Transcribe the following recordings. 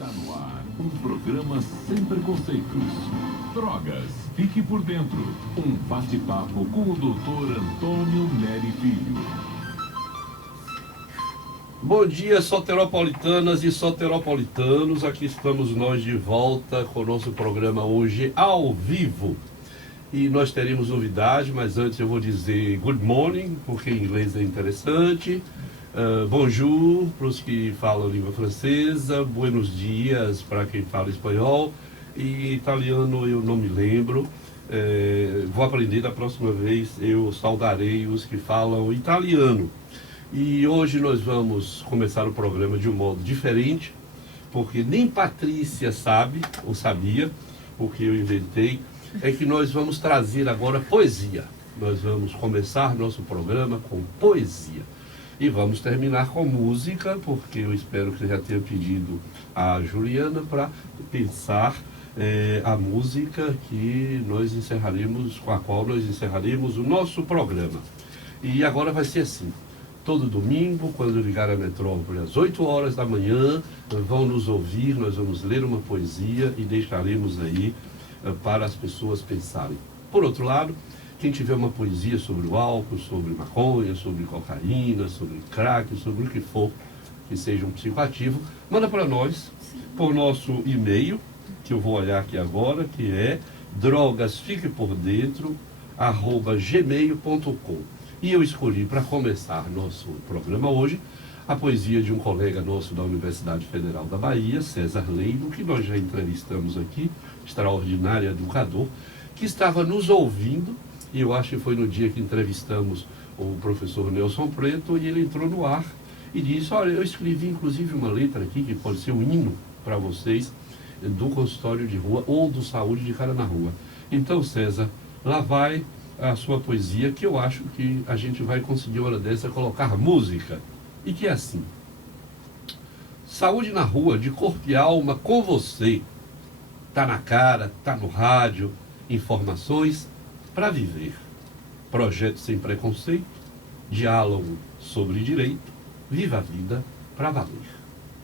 Está no ar, um programa sem preconceitos. Drogas, fique por dentro. Um bate-papo com o Dr. Antônio Neri Filho. Bom dia, soteropolitanas e soteropolitanos. Aqui estamos nós de volta com o nosso programa hoje ao vivo. E nós teremos novidade, mas antes eu vou dizer good morning, porque em inglês é interessante. Bonjour para os que falam língua francesa, buenos dias para quem fala espanhol, e italiano eu não me lembro. Vou aprender da próxima vez, eu saudarei os que falam italiano. E hoje nós vamos começar o programa de um modo diferente, porque nem Patrícia sabe, ou sabia, o que eu inventei, é que nós vamos trazer agora poesia. Nós vamos começar nosso programa com poesia. E vamos terminar com música, porque eu espero que você já tenha pedido a Juliana para pensar a música que nós encerraremos, com a qual nós encerraremos o nosso programa. E agora vai ser assim. Todo domingo, quando ligar a Metrópole às 8 horas da manhã, vão nos ouvir, nós vamos ler uma poesia e deixaremos aí para as pessoas pensarem. Por outro lado, quem tiver uma poesia sobre o álcool, sobre maconha, sobre cocaína, sobre crack, sobre o que for, que seja um psicoativo, manda para nós, por nosso e-mail, que eu vou olhar aqui agora, que é drogasfiquepordentro@gmail.com. E eu escolhi para começar nosso programa hoje a poesia de um colega nosso da Universidade Federal da Bahia, César Leiro, que nós já entrevistamos aqui, extraordinário educador, que estava nos ouvindo. E eu acho que foi no dia que entrevistamos o professor Nelson Preto, e ele entrou no ar e disse: olha, eu escrevi inclusive uma letra aqui que pode ser um hino para vocês do consultório de rua ou do Saúde de Cara na Rua. Então, César, lá vai a sua poesia, que eu acho que a gente vai conseguir, hora dessa, colocar música. E que é assim: saúde na rua, de corpo e alma, com você. Tá na cara, tá no rádio, informações para viver, projeto sem preconceito, diálogo sobre direito, viva a vida para valer.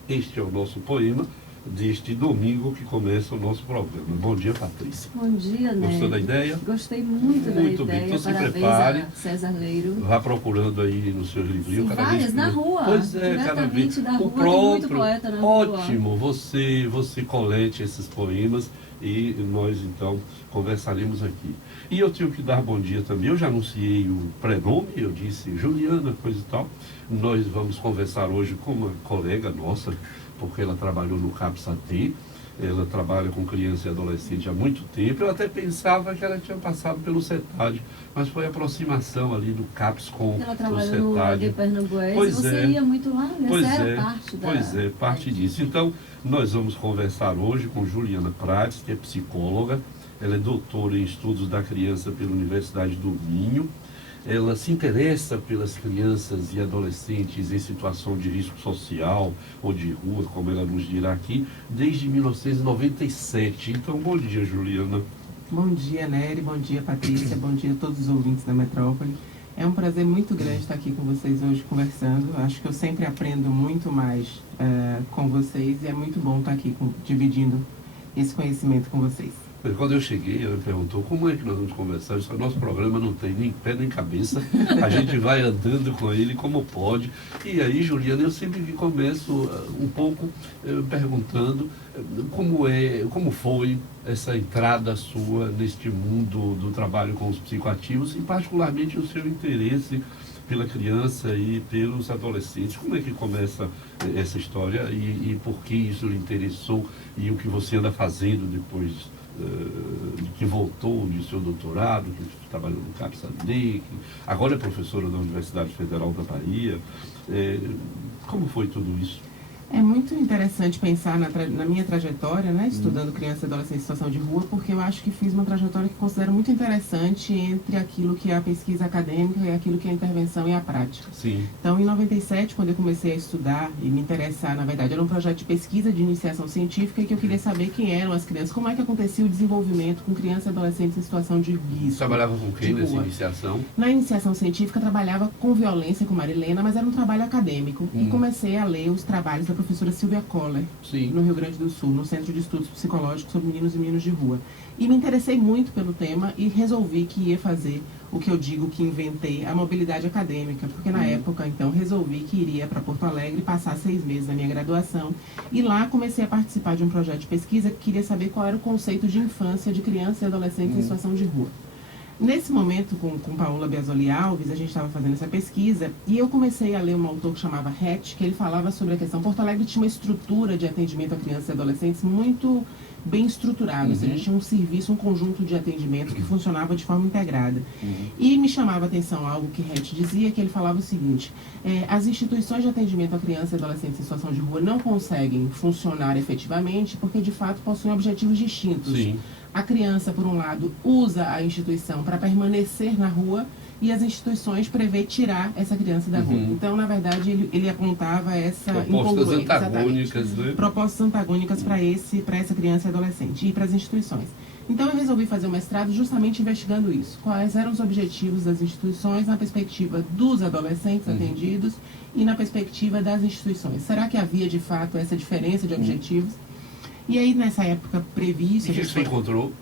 Este é o nosso poema deste domingo que começa o nosso programa. Bom dia, Patrícia. Bom dia, Nery. Gostou da ideia? Gostei muito da Muito ideia. bem, então se Parabéns prepare. a César Leiro. Vá procurando aí no seu livrinho. Sim, várias na rua. Pois é, cada vez. Da rua, O tem muito próprio. poeta na rua. Ótimo, você colete esses poemas e nós então conversaremos aqui. E eu tenho que dar bom dia também. Eu já anunciei o prenome, eu disse Juliana, coisa e tal. Nós vamos conversar hoje com uma colega nossa, porque ela trabalhou no CAPS-AT. Ela trabalha com criança e adolescente há muito tempo. Eu até pensava que ela tinha passado pelo CETAD, mas foi a aproximação ali do CAPS com ela o trabalha no CETAD. AD Pernambués. Pois Você é. ia muito lá, né? Pois Você é, era parte da... Pois é, parte disso. Então, nós vamos conversar hoje com Juliana Prates, que é psicóloga. Ela é doutora em estudos da criança pela Universidade do Minho. Ela se interessa pelas crianças e adolescentes em situação de risco social ou de rua, como ela nos dirá aqui, desde 1997. Então, bom dia, Juliana. Bom dia, Nery. Bom dia, Patrícia. Bom dia a todos os ouvintes da Metrópole. É um prazer muito grande estar aqui com vocês hoje conversando. Acho que eu sempre aprendo muito mais com vocês e é muito bom estar aqui dividindo esse conhecimento com vocês. Quando eu cheguei, ela me perguntou como é que nós vamos conversar. Eu disse: nosso programa não tem nem pé nem cabeça, a gente vai andando com ele como pode. E aí, Juliana, eu sempre começo um pouco perguntando como foi essa entrada sua neste mundo do trabalho com os psicoativos e particularmente o seu interesse pela criança e pelos adolescentes. Como é que começa essa história e por que isso lhe interessou e o que você anda fazendo depois que voltou de seu doutorado, que trabalhou no CAPS-AD, que agora é professora da Universidade Federal da Bahia. Como foi tudo isso? É muito interessante pensar na minha trajetória, né, estudando criança e adolescente em situação de rua, porque eu acho que fiz uma trajetória que considero muito interessante entre aquilo que é a pesquisa acadêmica e aquilo que é a intervenção e a prática. Sim. Então, em 97, quando eu comecei a estudar e me interessar, na verdade, era um projeto de pesquisa de iniciação científica e que eu queria saber quem eram as crianças, como é que acontecia o desenvolvimento com crianças e adolescentes em situação de risco. Você trabalhava com quem nessa iniciação? Na iniciação científica, trabalhava com violência com Marilena, mas era um trabalho acadêmico. E comecei a ler os trabalhos da professora Silvia Coller, Sim. no Rio Grande do Sul, no Centro de Estudos Psicológicos sobre Meninos e Meninas de Rua. E me interessei muito pelo tema e resolvi que ia fazer o que eu digo que inventei, a mobilidade acadêmica, porque na época, então, resolvi que iria para Porto Alegre passar 6 meses na minha graduação. E lá comecei a participar de um projeto de pesquisa que queria saber qual era o conceito de infância de crianças e adolescentes em situação de rua. Nesse momento, com Paola Biasoli Alves, a gente estava fazendo essa pesquisa e eu comecei a ler um autor que chamava Hatch, que ele falava sobre a questão. Porto Alegre tinha uma estrutura de atendimento a crianças e adolescentes muito bem estruturada, ou seja, tinha um serviço, um conjunto de atendimento que funcionava de forma integrada. E me chamava a atenção algo que Hatch dizia, que ele falava o seguinte: as instituições de atendimento a crianças e adolescentes em situação de rua não conseguem funcionar efetivamente porque, de fato, possuem objetivos distintos. Sim. A criança, por um lado, usa a instituição para permanecer na rua e as instituições prevê tirar essa criança da rua. Então, na verdade, ele apontava essa propostas incongruência, antagônicas, né? propostas antagônicas para essa criança e adolescente e para as instituições. Então, eu resolvi fazer o mestrado justamente investigando isso. Quais eram os objetivos das instituições na perspectiva dos adolescentes atendidos e na perspectiva das instituições. Será que havia, de fato, essa diferença de objetivos? E aí, nessa época, previ isso. E o que você encontrou?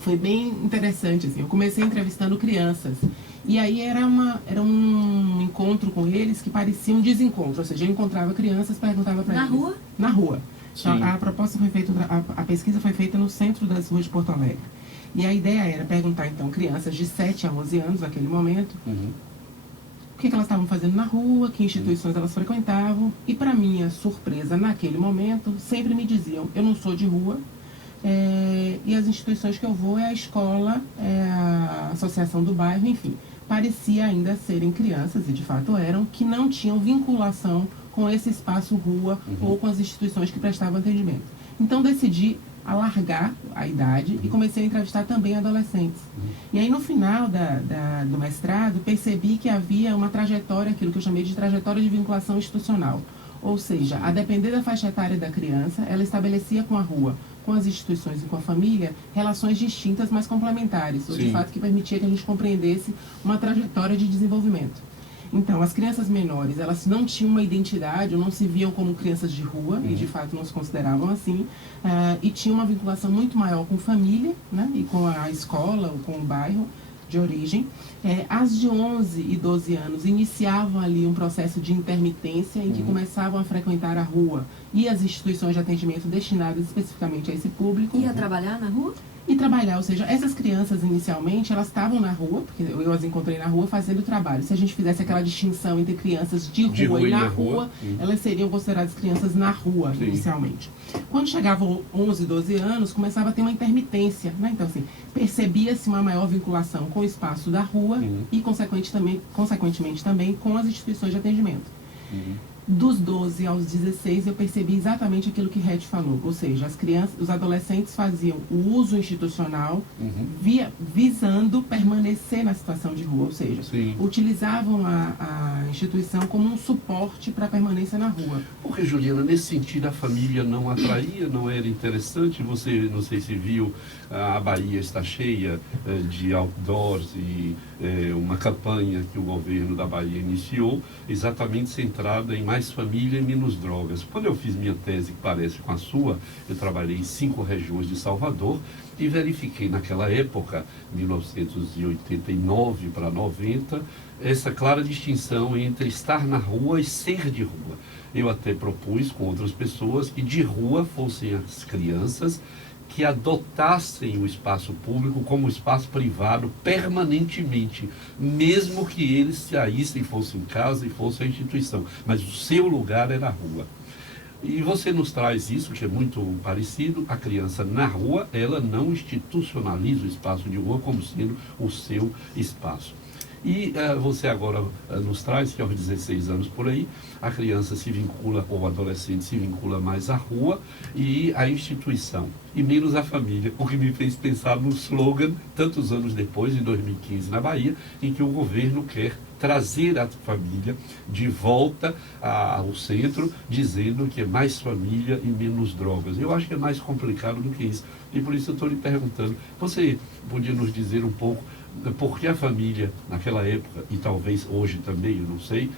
Foi bem interessante, assim. Eu comecei entrevistando crianças. E aí era um encontro com eles que parecia um desencontro. Ou seja, eu encontrava crianças, perguntava para eles. Na rua? Na rua. Sim. A proposta foi feita, a pesquisa foi feita no centro das ruas de Porto Alegre. E a ideia era perguntar, então, crianças de 7 a 11 anos, naquele momento, o que elas estavam fazendo na rua, que instituições elas frequentavam. E, para minha surpresa, naquele momento, sempre me diziam: eu não sou de rua, e as instituições que eu vou é a escola, é a associação do bairro, enfim. Parecia ainda serem crianças, e de fato eram, que não tinham vinculação com esse espaço rua ou com as instituições que prestavam atendimento. Então, decidi alargar a idade e comecei a entrevistar também adolescentes. E aí, no final do mestrado, percebi que havia uma trajetória, aquilo que eu chamei de trajetória de vinculação institucional. Ou seja, a depender da faixa etária da criança, ela estabelecia com a rua, com as instituições e com a família, relações distintas, mas complementares. Ou de fato que permitia que a gente compreendesse uma trajetória de desenvolvimento. Então, as crianças menores, elas não tinham uma identidade, ou não se viam como crianças de rua, e de fato não se consideravam assim, e tinham uma vinculação muito maior com família, né, e com a escola, ou com o bairro de origem. As de 11 e 12 anos iniciavam ali um processo de intermitência, em que começavam a frequentar a rua e as instituições de atendimento destinadas especificamente a esse público. Ia trabalhar na rua? E trabalhar, ou seja, essas crianças inicialmente, elas estavam na rua, porque eu as encontrei na rua fazendo trabalho. Se a gente fizesse aquela distinção entre crianças de rua e na rua, elas seriam consideradas crianças na rua, inicialmente. Quando chegavam 11, 12 anos, começava a ter uma intermitência, né? Então, assim, percebia-se uma maior vinculação com o espaço da rua e, consequentemente também, com as instituições de atendimento. Dos 12 aos 16, eu percebi exatamente aquilo que Hatch falou, ou seja, as crianças, os adolescentes faziam o uso institucional visando permanecer na situação de rua, ou seja, utilizavam a instituição como um suporte para a permanência na rua. Porque, Juliana, nesse sentido, a família não atraía, não era interessante? Você, não sei se viu, a Bahia está cheia de outdoors e uma campanha que o governo da Bahia iniciou, exatamente centrada em mais família e menos drogas. Quando eu fiz minha tese, que parece com a sua, eu trabalhei em 5 regiões de Salvador e verifiquei naquela época, 1989 para 90, essa clara distinção entre estar na rua e ser de rua. Eu até propus com outras pessoas que de rua fossem as crianças que adotassem o espaço público como espaço privado permanentemente, mesmo que eles saíssem, fossem em casa e fossem a instituição, mas o seu lugar era a rua. E você nos traz isso, que é muito parecido. A criança na rua, ela não institucionaliza o espaço de rua como sendo o seu espaço. E você agora nos traz que aos 16 anos por aí, a criança se vincula, ou o adolescente se vincula mais à rua e à instituição, e menos à família, o que me fez pensar no slogan, tantos anos depois, em 2015, na Bahia, em que o governo quer trazer a família de volta ao centro, dizendo que é mais família e menos drogas. Eu acho que é mais complicado do que isso. E por isso eu estou lhe perguntando, você podia nos dizer um pouco por que a família, naquela época, e talvez hoje também, eu não sei,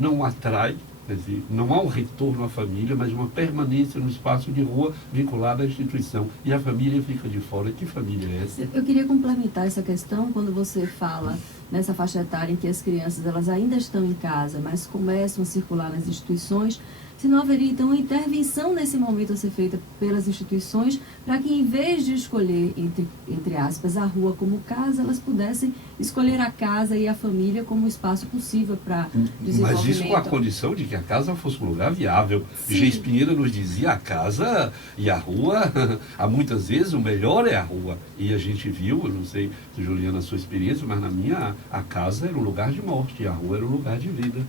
não atrai Quer dizer, não há um retorno à família, mas uma permanência no espaço de rua vinculada à instituição. E a família fica de fora. Que família é essa? Eu queria complementar essa questão quando você fala nessa faixa etária em que as crianças elas ainda estão em casa, mas começam a circular nas instituições. Se não haveria, então, uma intervenção nesse momento a ser feita pelas instituições para que, em vez de escolher, entre aspas, a rua como casa, elas pudessem escolher a casa e a família como um espaço possível para desenvolvimento. Mas isso com a condição de que a casa fosse um lugar viável. Geis Pinheiro nos dizia, a casa e a rua, há muitas vezes o melhor é a rua. E a gente viu, eu não sei se Juliana a sua experiência, mas na minha, a casa era um lugar de morte e a rua era um lugar de vida.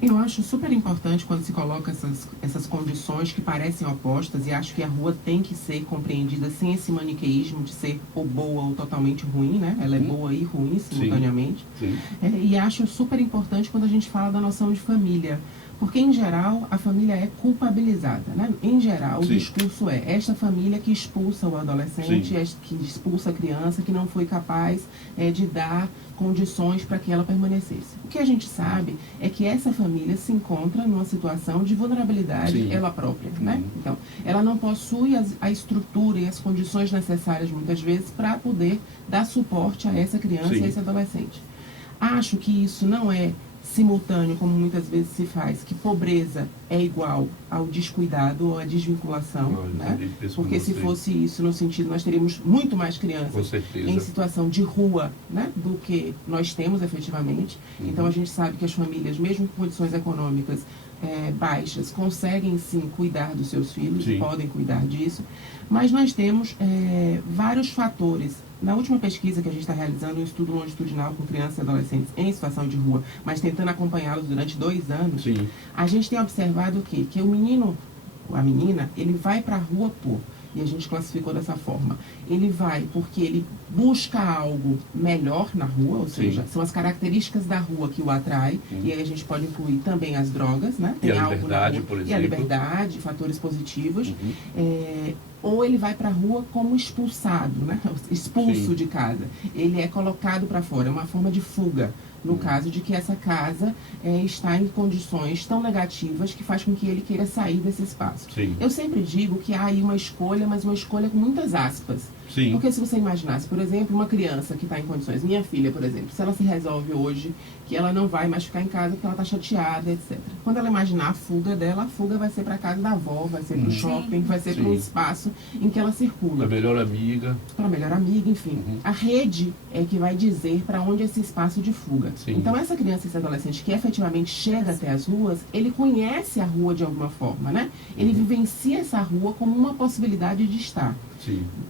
Eu acho super importante quando se coloca essas condições que parecem opostas, e acho que a rua tem que ser compreendida sem esse maniqueísmo de ser ou boa ou totalmente ruim, né? Ela é boa e ruim simultaneamente. Sim. E acho super importante quando a gente fala da noção de família. Porque, em geral, a família é culpabilizada, né? Em geral, o discurso é esta família que expulsa o adolescente, que expulsa a criança, que não foi capaz de dar condições para que ela permanecesse. O que a gente sabe é que essa família se encontra numa situação de vulnerabilidade ela própria, né? Então, ela não possui a estrutura e as condições necessárias, muitas vezes, para poder dar suporte a essa criança e a esse adolescente. Acho que isso não é simultâneo, como muitas vezes se faz, que pobreza é igual ao descuidado ou à desvinculação, né? Porque se fosse isso, no sentido, nós teríamos muito mais crianças em situação de rua, né? Do que nós temos efetivamente. Então a gente sabe que as famílias, mesmo com condições econômicas baixas, conseguem sim cuidar dos seus filhos, podem cuidar disso, mas nós temos vários fatores. Na última pesquisa que a gente está realizando, um estudo longitudinal com crianças e adolescentes em situação de rua, mas tentando acompanhá-los durante 2 anos, a gente tem observado o quê? Que o menino, a menina, ele vai para a rua e a gente classificou dessa forma. Ele vai porque ele busca algo melhor na rua, ou seja, são as características da rua que o atrai, e aí a gente pode incluir também as drogas, né? Tem e a algo liberdade, na rua, por exemplo. E a liberdade, fatores positivos. Ou ele vai para a rua como expulsado, né? Expulso de casa. Ele é colocado para fora, é uma forma de fuga. No caso de que essa casa está em condições tão negativas que faz com que ele queira sair desse espaço. Eu sempre digo que há aí uma escolha, mas uma escolha com muitas aspas. Porque se você imaginasse, por exemplo, uma criança que está em condições, minha filha, por exemplo, se ela se resolve hoje que ela não vai mais ficar em casa porque ela está chateada, etc. Quando ela imaginar a fuga dela, a fuga vai ser para a casa da avó, vai ser para o shopping, vai ser para um espaço em que ela circula. Para a melhor amiga. Para a melhor amiga, enfim. A rede é que vai dizer para onde é esse espaço de fuga. Então, essa criança, esse adolescente que efetivamente chega até as ruas, ele conhece a rua de alguma forma, né? Ele vivencia essa rua como uma possibilidade de estar.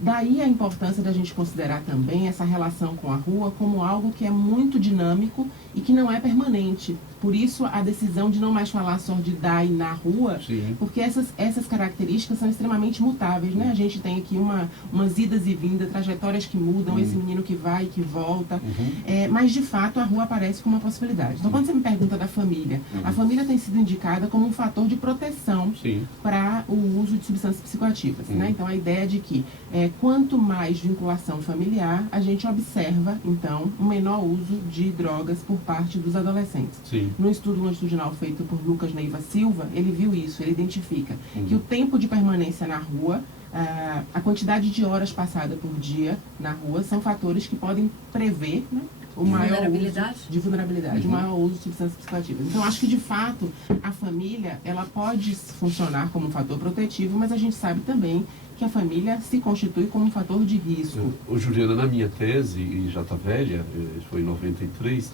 Daí a importância da gente considerar também essa relação com a rua como algo que é muito dinâmico e que não é permanente. Por isso a decisão de não mais falar só de dar e na rua, porque essas características são extremamente mutáveis, né? A gente tem aqui umas idas e vindas, trajetórias que mudam, esse menino que vai e que volta, mas de fato a rua aparece como uma possibilidade. Então quando você me pergunta da família, a família tem sido indicada como um fator de proteção para o uso de substâncias psicoativas, né? Então a ideia de que quanto mais vinculação familiar, a gente observa então um menor uso de drogas por parte dos adolescentes. No estudo longitudinal feito por Lucas Neiva Silva, ele viu isso, ele identifica que o tempo de permanência na rua, a quantidade de horas passadas por dia na rua, são fatores que podem prever, né, o maior uso de vulnerabilidade, o maior uso de substâncias psicoativas. Então, acho que, de fato, a família ela pode funcionar como um fator protetivo, mas a gente sabe também que a família se constitui como um fator de risco. Juliana, na minha tese, e já está velha, foi em 93,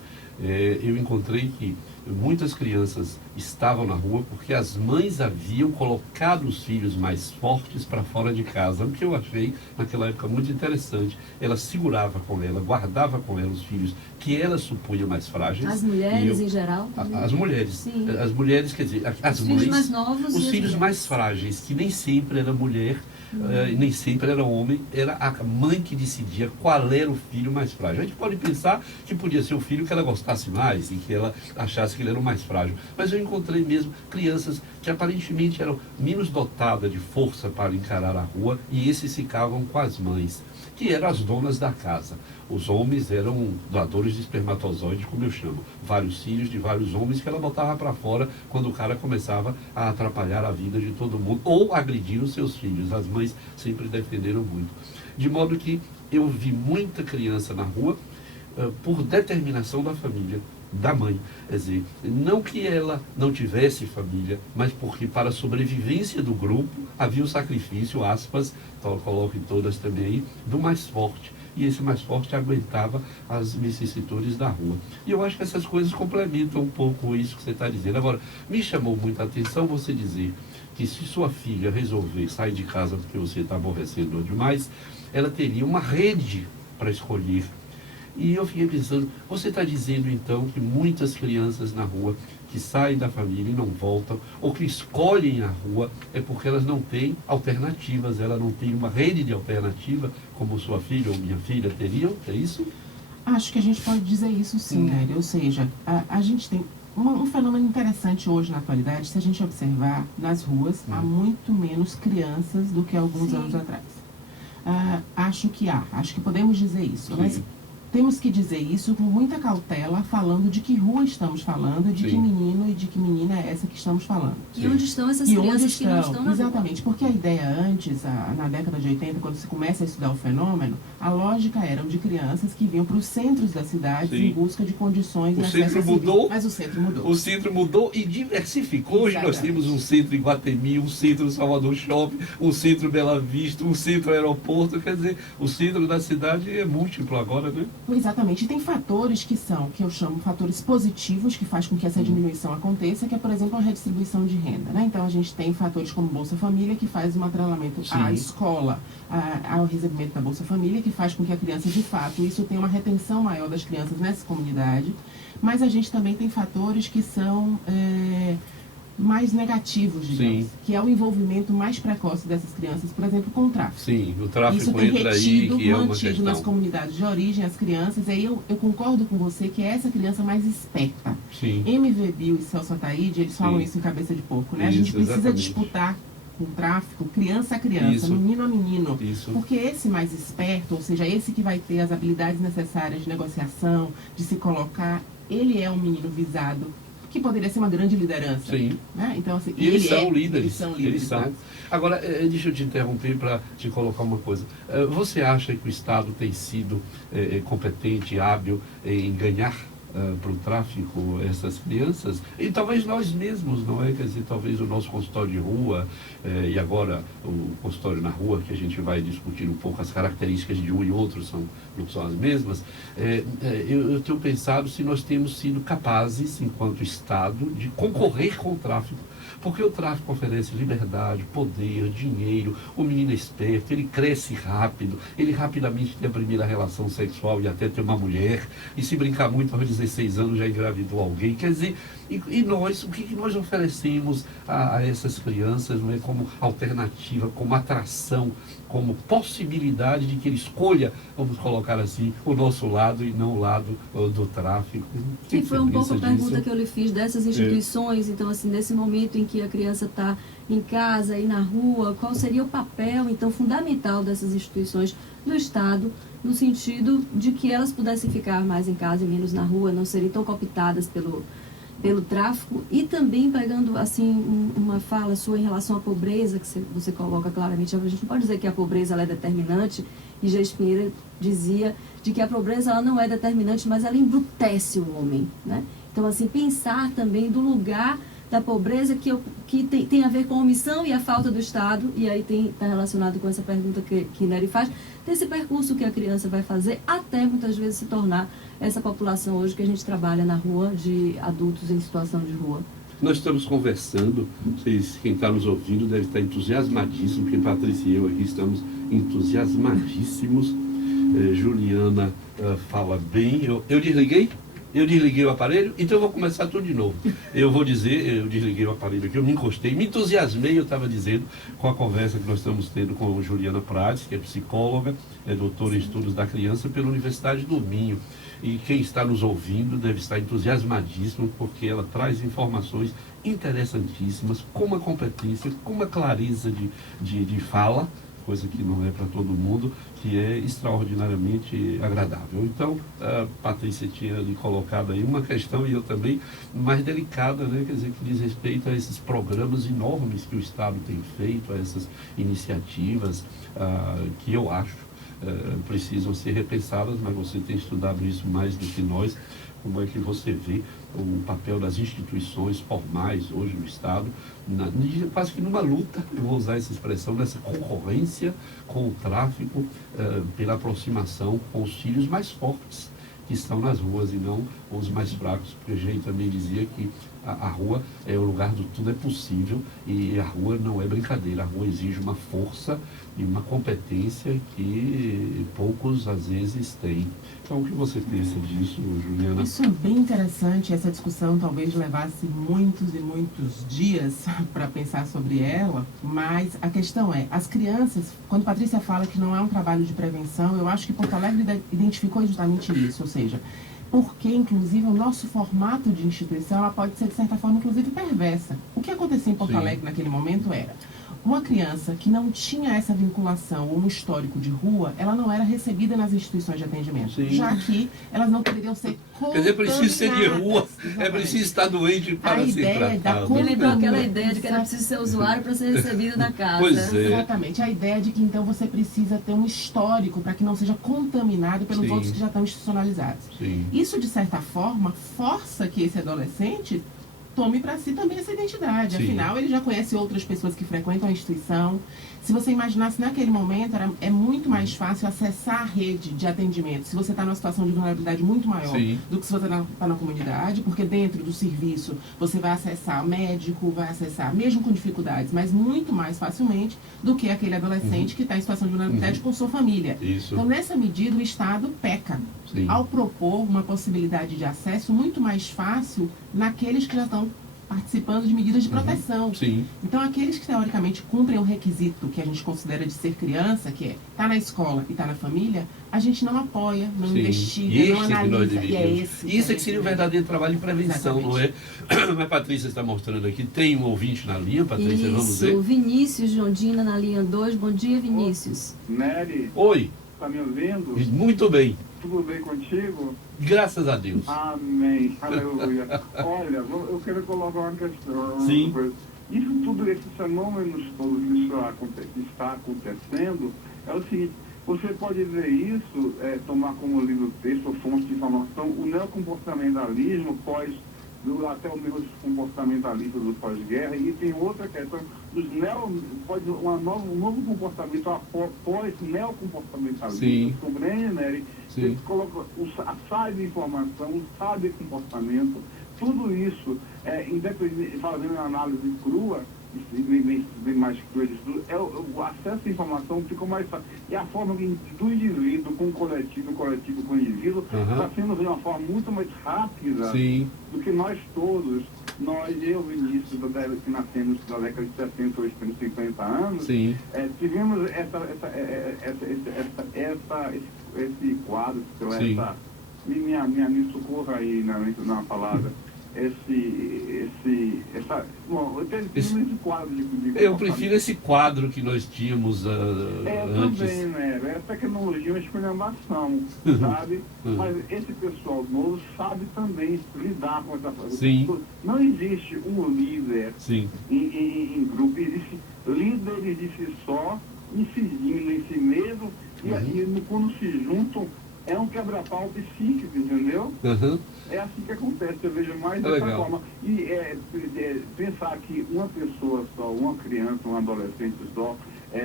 eu encontrei que muitas crianças estavam na rua porque as mães haviam colocado os filhos mais fortes para fora de casa, o que eu achei naquela época muito interessante. Ela segurava com ela, guardava com ela os filhos que ela supunha mais frágeis. As mulheres em geral? As mulheres. As mulheres, quer dizer, as mães, filhos mais novos os filhos mais frágeis, que nem sempre era mulher Nem sempre era o homem, era a mãe que decidia qual era o filho mais frágil. A gente pode pensar que podia ser o filho que ela gostasse mais e que ela achasse que ele era o mais frágil. Mas eu encontrei mesmo crianças que aparentemente eram menos dotadas de força para encarar a rua, e esses ficavam com as mães, que eram as donas da casa. Os homens eram doadores de espermatozoide, como eu chamo. Vários filhos de vários homens que ela botava para fora quando o cara começava a atrapalhar a vida de todo mundo ou agredir os seus filhos. As mães sempre defenderam muito. De modo que eu vi muita criança na rua por determinação da família, da mãe. Quer dizer, não que ela não tivesse família, mas porque para a sobrevivência do grupo havia o sacrifício, aspas, coloquem todas também aí, do mais forte. E esse mais forte aguentava as vicissitudes da rua. E eu acho que essas coisas complementam um pouco isso que você está dizendo. Agora, me chamou muita atenção você dizer que se sua filha resolver sair de casa porque você está aborrecendo demais, ela teria uma rede para escolher. E eu fiquei pensando, você está dizendo então que muitas crianças na rua que saem da família e não voltam, ou que escolhem a rua, é porque elas não têm alternativas, elas não têm uma rede de alternativa, como sua filha ou minha filha teriam, é isso? Acho que a gente pode dizer isso sim, né? Ou seja, a gente tem um fenômeno interessante hoje na atualidade, se a gente observar nas ruas, há muito menos crianças do que alguns anos atrás. Acho que podemos dizer isso, mas temos que dizer isso com muita cautela, falando de que rua estamos falando, de que menino e de que menina é essa que estamos falando. E onde estão essas crianças que não estão na Exatamente, rua? porque a ideia antes, na década de 80, quando se começa a estudar o fenômeno, a lógica era de crianças que vinham para os centros das cidades em busca de condições de acesso centro mudou, mas o centro mudou. O centro mudou e diversificou. Hoje nós temos um centro em Guatemi, um centro no Salvador Shopping, um centro Bela Vista, um centro aeroporto. Quer dizer, o centro da cidade é múltiplo agora, né? Exatamente. E tem fatores que eu chamo fatores positivos, que faz com que essa diminuição aconteça, que é, por exemplo, a redistribuição de renda, né? Então, a gente tem fatores como Bolsa Família, que faz um atrelamento à escola, ao recebimento da Bolsa Família, que faz com que a criança, de fato, isso tenha uma retenção maior das crianças nessa comunidade. Mas a gente também tem fatores que são mais negativos, digamos, que é o envolvimento mais precoce dessas crianças, por exemplo, com o tráfico. Sim, o tráfico isso tem entra aí, que é uma mantido questão. nas comunidades de origem, as crianças, e aí eu concordo com você que é essa criança mais esperta. Sim. MV Bill e Celso Ataíde, eles falam isso em Cabeça de Porco, né? A gente precisa disputar com o tráfico, criança a criança, menino a menino, porque esse mais esperto, ou seja, esse que vai ter as habilidades necessárias de negociação, de se colocar, ele é um menino visado, que poderia ser uma grande liderança. Sim. Né? Então, assim, e eles são líderes. Eles são líderes. Eles são. Agora, deixa eu te interromper para te colocar uma coisa. Você acha que o Estado tem sido competente, hábil em ganhar para o tráfico essas crianças? E talvez nós mesmos, não é? Quer dizer, talvez o nosso consultório de rua e agora o consultório na rua, que a gente vai discutir um pouco as características de um e outro, não são as mesmas. Eu tenho pensado se nós temos sido capazes, enquanto Estado, de concorrer com o tráfico. Porque o tráfico oferece liberdade, poder, dinheiro, o menino é esperto, ele cresce rápido, ele rapidamente tem a primeira relação sexual e até tem uma mulher, e se brincar muito, aos 16 anos já engravidou alguém. Quer dizer, e nós, o que nós oferecemos a essas crianças, não é, como alternativa, como atração, como possibilidade de que ele escolha, vamos colocar assim, o nosso lado e não o lado do tráfico? Que foi um pouco a pergunta que eu lhe fiz dessas instituições. Então, assim, nesse momento em que a criança está em casa e na rua, qual seria o papel, então, fundamental dessas instituições do Estado, no sentido de que elas pudessem ficar mais em casa e menos na rua, não serem tão cooptadas pelo tráfico, e também pegando assim uma fala sua em relação à pobreza, que você coloca claramente, a gente não pode dizer que a pobreza ela é determinante, e G. Pinheiro dizia de que a pobreza ela não é determinante, mas ela embrutece o homem, né? Então, assim, pensar também do lugar da pobreza que tem a ver com a omissão e a falta do Estado, e aí está relacionado com essa pergunta que Nery faz, desse percurso que a criança vai fazer até muitas vezes se tornar essa população hoje que a gente trabalha na rua, de adultos em situação de rua. Nós estamos conversando, quem está nos ouvindo deve estar entusiasmadíssimo, porque Patrícia e eu aqui estamos entusiasmadíssimos. Juliana fala bem. Eu desliguei? Eu desliguei o aparelho, então eu vou começar tudo de novo. Eu vou dizer, eu desliguei o aparelho aqui, eu me encostei, me entusiasmei, eu estava dizendo, com a conversa que nós estamos tendo com Juliana Prates, que é psicóloga, é doutora em estudos da criança pela Universidade do Minho. E quem está nos ouvindo deve estar entusiasmadíssimo, porque ela traz informações interessantíssimas, com uma competência, com uma clareza de fala, coisa que não é para todo mundo, que é extraordinariamente agradável. Então, a Patrícia tinha lhe colocado aí uma questão, e eu também, mais delicada, né? Quer dizer, que diz respeito a esses programas enormes que o Estado tem feito, a essas iniciativas que eu acho precisam ser repensadas, mas você tem estudado isso mais do que nós. Como é que você vê o papel das instituições formais hoje no Estado, quase que numa luta, eu vou usar essa expressão, nessa concorrência com o tráfico, pela aproximação com os filhos mais fortes que estão nas ruas e não os mais fracos, porque a gente também dizia que a rua é o lugar do tudo é possível, e a rua não é brincadeira, a rua exige uma força e uma competência que poucos às vezes têm. Então, o que você pensa disso, Juliana? Isso é bem interessante, essa discussão talvez levasse muitos e muitos dias para pensar sobre ela, mas a questão é, as crianças, quando Patrícia fala que não é um trabalho de prevenção, eu acho que Porto Alegre identificou justamente isso, ou seja, porque, inclusive, o nosso formato de instituição ela pode ser, de certa forma, inclusive, perversa. O que acontecia em Porto Alegre naquele momento era uma criança que não tinha essa vinculação ou um histórico de rua, ela não era recebida nas instituições de atendimento, já que elas não poderiam ser contaminadas. Quer dizer, precisa ser de rua, é preciso estar doente para ser tratado. Me lembrou aquela ideia de que era preciso ser usuário para ser recebido na casa. Pois é. Exatamente, a ideia de que então você precisa ter um histórico para que não seja contaminado pelos outros que já estão institucionalizados. Sim. Isso, de certa forma, força que esse adolescente tome para si também essa identidade. Sim. Afinal, ele já conhece outras pessoas que frequentam a instituição. Se você imaginasse naquele momento, é muito mais fácil acessar a rede de atendimento se você está numa situação de vulnerabilidade muito maior do que se você está na comunidade, porque dentro do serviço você vai acessar médico, vai acessar, mesmo com dificuldades, mas muito mais facilmente do que aquele adolescente que está em situação de vulnerabilidade com sua família. Isso. Então, nessa medida, o Estado peca ao propor uma possibilidade de acesso muito mais fácil naqueles que já estão participando de medidas de proteção. Sim. Então, aqueles que teoricamente cumprem o requisito que a gente considera de ser criança, que é estar na escola e estar na família, a gente não apoia, não investiga, não analisa. Isso é que seria o verdadeiro trabalho de prevenção, não é? Mas Patrícia está mostrando aqui, tem um ouvinte na linha, Patrícia, vamos ver. Isso, Vinícius Jondina na linha 2. Bom dia, Vinícius. Nery, Oi. tá me ouvindo? Muito bem. Tudo bem contigo? Graças a Deus. Amém. Aleluia. Olha, eu quero colocar uma questão. Sim. Isso tudo, esses fenômenos todos que está acontecendo, é o seguinte, você pode ver isso, tomar como livro texto ou fonte de informação, o neocomportamentalismo até o mesmo comportamentalista do pós-guerra, e tem outra questão dos um novo comportamento após neocomportamentalismo. Compreende, Nery? Você coloca a cyber informação, o cyber comportamento, tudo isso, independente, fazendo uma análise crua, bem mais crua de tudo, o acesso à informação fica mais fácil. E a forma do indivíduo com o coletivo com o indivíduo, está sendo de uma forma muito mais rápida do que nós todos. Eu, Vinícius, que nascemos na década de 70, hoje temos 50 anos, tivemos esse quadro, me socorra aí na palavra, bom, eu tenho esse quadro de eu prefiro esse quadro que nós tínhamos antes. Também, né? É tecnologia, uma esculhambação, sabe? Mas esse pessoal novo sabe também lidar com essa coisa. Não existe um líder em grupo, existe líderes de si só, incidindo em si mesmo, e quando se juntam, é um quebra-pau psíquico, entendeu? É assim que acontece, eu vejo mais dessa forma. E pensar que uma pessoa só, uma criança, um adolescente só,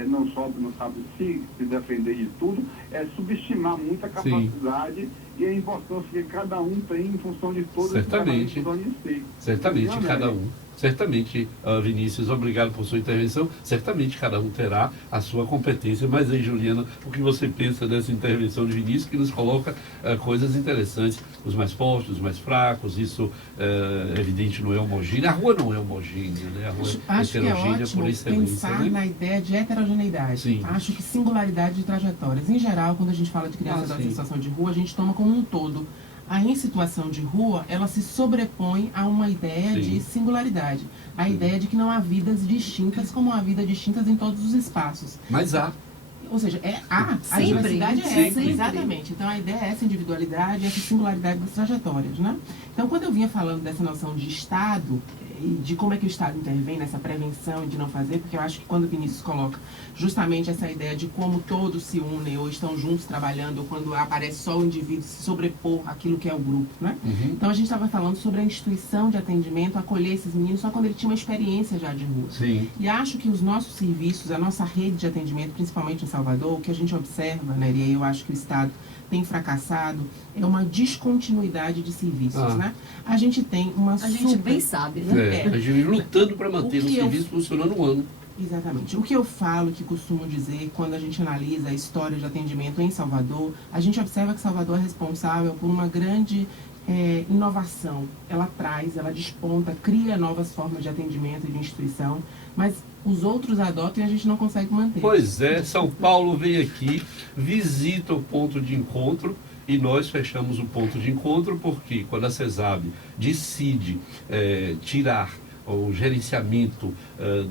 não sabe se defender de tudo, é subestimar muito a capacidade e a importância que cada um tem em função de todos. Certamente. Em função de si. Certamente, cada um. Certamente, Vinícius, obrigado por sua intervenção. Certamente cada um terá a sua competência. Mas aí, Juliana, o que você pensa dessa intervenção de Vinícius, que nos coloca coisas interessantes, os mais fortes, os mais fracos, isso evidente não é homogêneo. A rua não é homogênea, né? A rua Acho que é heterogênea por ótimo excelência. pensar Né? na ideia de heterogeneidade. Sim. Acho que singularidade de trajetórias. Em geral, quando a gente fala de crianças em situação de rua, a gente toma como um todo. A em situação de rua, ela se sobrepõe a uma ideia de singularidade. A ideia de que não há vidas distintas como há vidas distintas em todos os espaços. Mas há. Ou seja, a Sempre, diversidade é essa, sempre. exatamente. Então a ideia é essa individualidade, essa singularidade das trajetórias, né? Então quando eu vinha falando dessa noção de Estado e de como é que o Estado intervém nessa prevenção e de não fazer, porque eu acho que quando o Vinícius coloca justamente essa ideia de como todos se unem ou estão juntos trabalhando, ou quando aparece só o indivíduo se sobrepor àquilo que é o grupo, né? Então a gente estava falando sobre a instituição de atendimento, acolher esses meninos só quando ele tinha uma experiência já de rua. Sim. E acho que os nossos serviços, a nossa rede de atendimento, principalmente em Salvador, o que a gente observa, né, e aí eu acho que o Estado tem fracassado, é uma descontinuidade de serviços, né? A gente tem uma A gente bem sabe, né? A gente lutando para manter o que eu- serviço funcionando um ano. Exatamente. O que eu falo, que costumo dizer, quando a gente analisa a história de atendimento em Salvador, a gente observa que Salvador é responsável por uma grande inovação. Ela traz, ela desponta, cria novas formas de atendimento e de instituição, mas os outros adotam e a gente não consegue manter. Pois é, São Paulo vem aqui, visita o ponto de encontro e nós fechamos o ponto de encontro porque quando a CESAB decide tirar o gerenciamento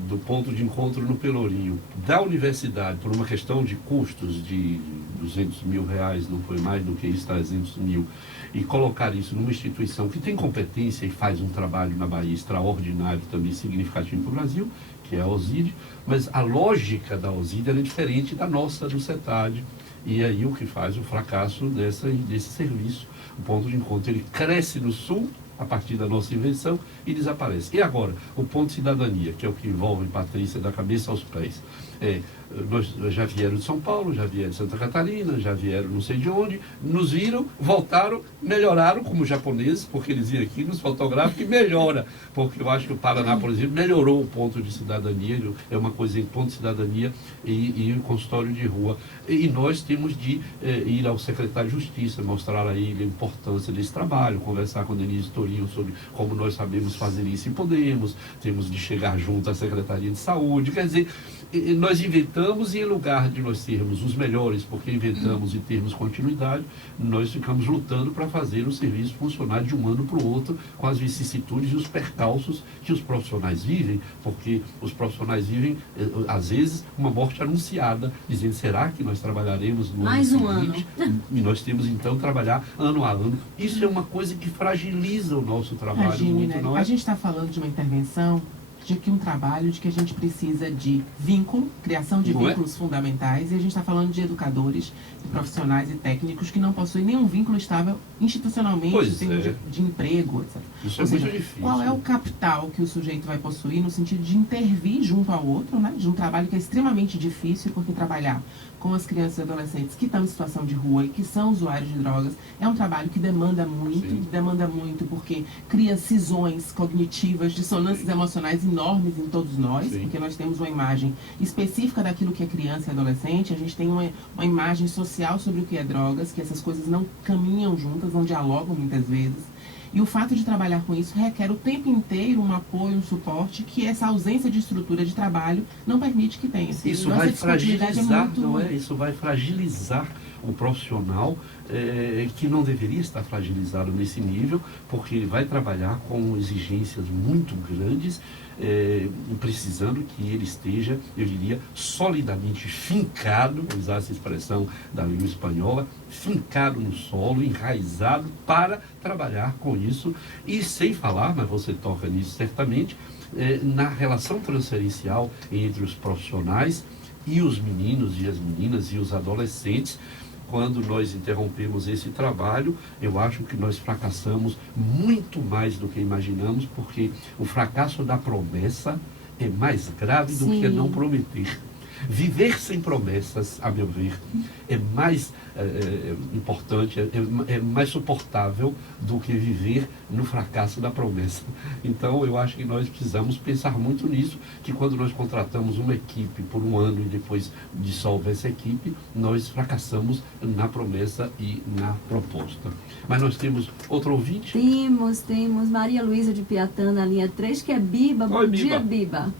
do ponto de encontro no Pelourinho da universidade por uma questão de custos de R$200 mil, não foi mais do que isso, 300 mil, e colocar isso numa instituição que tem competência e faz um trabalho na Bahia extraordinário, também significativo para o Brasil, que é a OSID, mas a lógica da OSID era diferente da nossa, do CETAD, e aí o que faz o fracasso desse serviço. O ponto de encontro ele cresce no Sul, a partir da nossa invenção, e desaparece. E agora, o ponto de cidadania, que é o que envolve Patrícia da cabeça aos pés. Nós já vieram de São Paulo, já vieram de Santa Catarina, já vieram não sei de onde, nos viram, voltaram, melhoraram como japoneses, porque eles iam aqui nos fotográficos e melhora, porque eu acho que o Paraná, por exemplo, melhorou o ponto de cidadania, é uma coisa em ponto de cidadania e o consultório de rua. E nós temos de ir ao secretário de Justiça, mostrar a ele a importância desse trabalho, conversar com o Denise Torinho sobre como nós sabemos fazer isso e podemos, temos de chegar junto à Secretaria de Saúde, quer dizer, nós inventamos e em lugar de nós sermos os melhores, porque inventamos e termos continuidade, nós ficamos lutando para fazer o serviço funcionar de um ano para o outro, com as vicissitudes e os percalços que os profissionais vivem, porque os profissionais vivem, às vezes, uma morte anunciada, dizendo, será que nós trabalharemos no Mais ano um seguinte? E nós temos, então, trabalhar ano a ano. Isso é uma coisa que fragiliza o nosso trabalho. Imagine, muito, né? não é? A gente está falando de uma intervenção, de que um trabalho, de que a gente precisa de vínculo, criação de Não é? vínculos fundamentais, e a gente está falando de educadores, de profissionais e técnicos que não possuem nenhum vínculo estável institucionalmente, Pois em termos é. de emprego, etc. Isso Ou é muito seja, difícil. qual é o capital que o sujeito vai possuir no sentido de intervir junto ao outro, né? De um trabalho que é extremamente difícil, porque trabalhar com as crianças e adolescentes que estão em situação de rua e que são usuários de drogas é um trabalho que demanda muito porque cria cisões cognitivas, dissonâncias emocionais enormes em todos nós, Sim. porque nós temos uma imagem específica daquilo que é criança e adolescente, a gente tem uma imagem social sobre o que é drogas, que essas coisas não caminham juntas, não dialogam muitas vezes. E o fato de trabalhar com isso requer o tempo inteiro um apoio, um suporte, que essa ausência de estrutura de trabalho não permite que tenha. Isso Nossa vai disponibilidade fragilizar, muito... não é? Isso vai fragilizar o profissional que não deveria estar fragilizado nesse nível, porque ele vai trabalhar com exigências muito grandes, precisando que ele esteja, eu diria, solidamente fincado, vou usar essa expressão da língua espanhola, fincado no solo, enraizado para trabalhar com isso, e sem falar, mas você toca nisso certamente, na relação transferencial entre os profissionais e os meninos e as meninas e os adolescentes. Quando nós interrompemos esse trabalho, eu acho que nós fracassamos muito mais do que imaginamos, porque o fracasso da promessa é mais grave do que Sim. não prometer. Viver sem promessas, a meu ver, é mais importante, é mais suportável do que viver no fracasso da promessa. Então, eu acho que nós precisamos pensar muito nisso, que quando nós contratamos uma equipe por um ano e depois dissolve essa equipe, nós fracassamos na promessa e na proposta. Mas nós temos outro ouvinte? Temos Maria Luísa de Piatã na linha 3, que é Biba. Bom dia, Biba.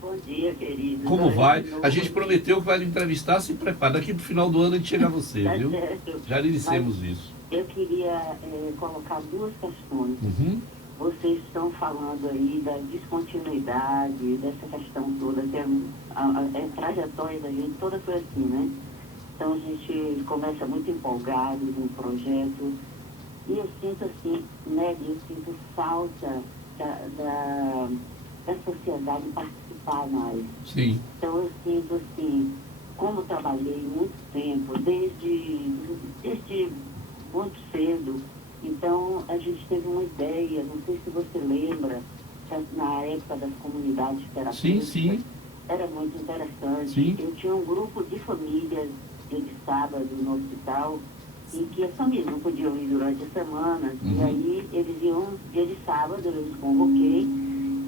Bom dia, querido. Como vai? A gente prometeu que vai lhe entrevistar, se prepara. Daqui pro final do ano a gente chega a você, Tá viu? certo. Já lhe dissemos isso. Eu queria colocar duas questões. Uhum. Vocês estão falando aí da descontinuidade, dessa questão toda, que a trajetória da gente toda foi assim, né? Então a gente começa muito empolgado no projeto e eu sinto assim, né, eu sinto falta da sociedade participar mais. Sim. Então eu sinto assim, como trabalhei muito tempo, desde muito cedo, então a gente teve uma ideia, não sei se você lembra, na época das comunidades terapêuticas. Sim. Era muito interessante. Sim. Eu tinha um grupo de famílias dia de sábado no hospital, em que as famílias não podiam ir durante a semana, e aí eles iam dia de sábado, eu os convoquei,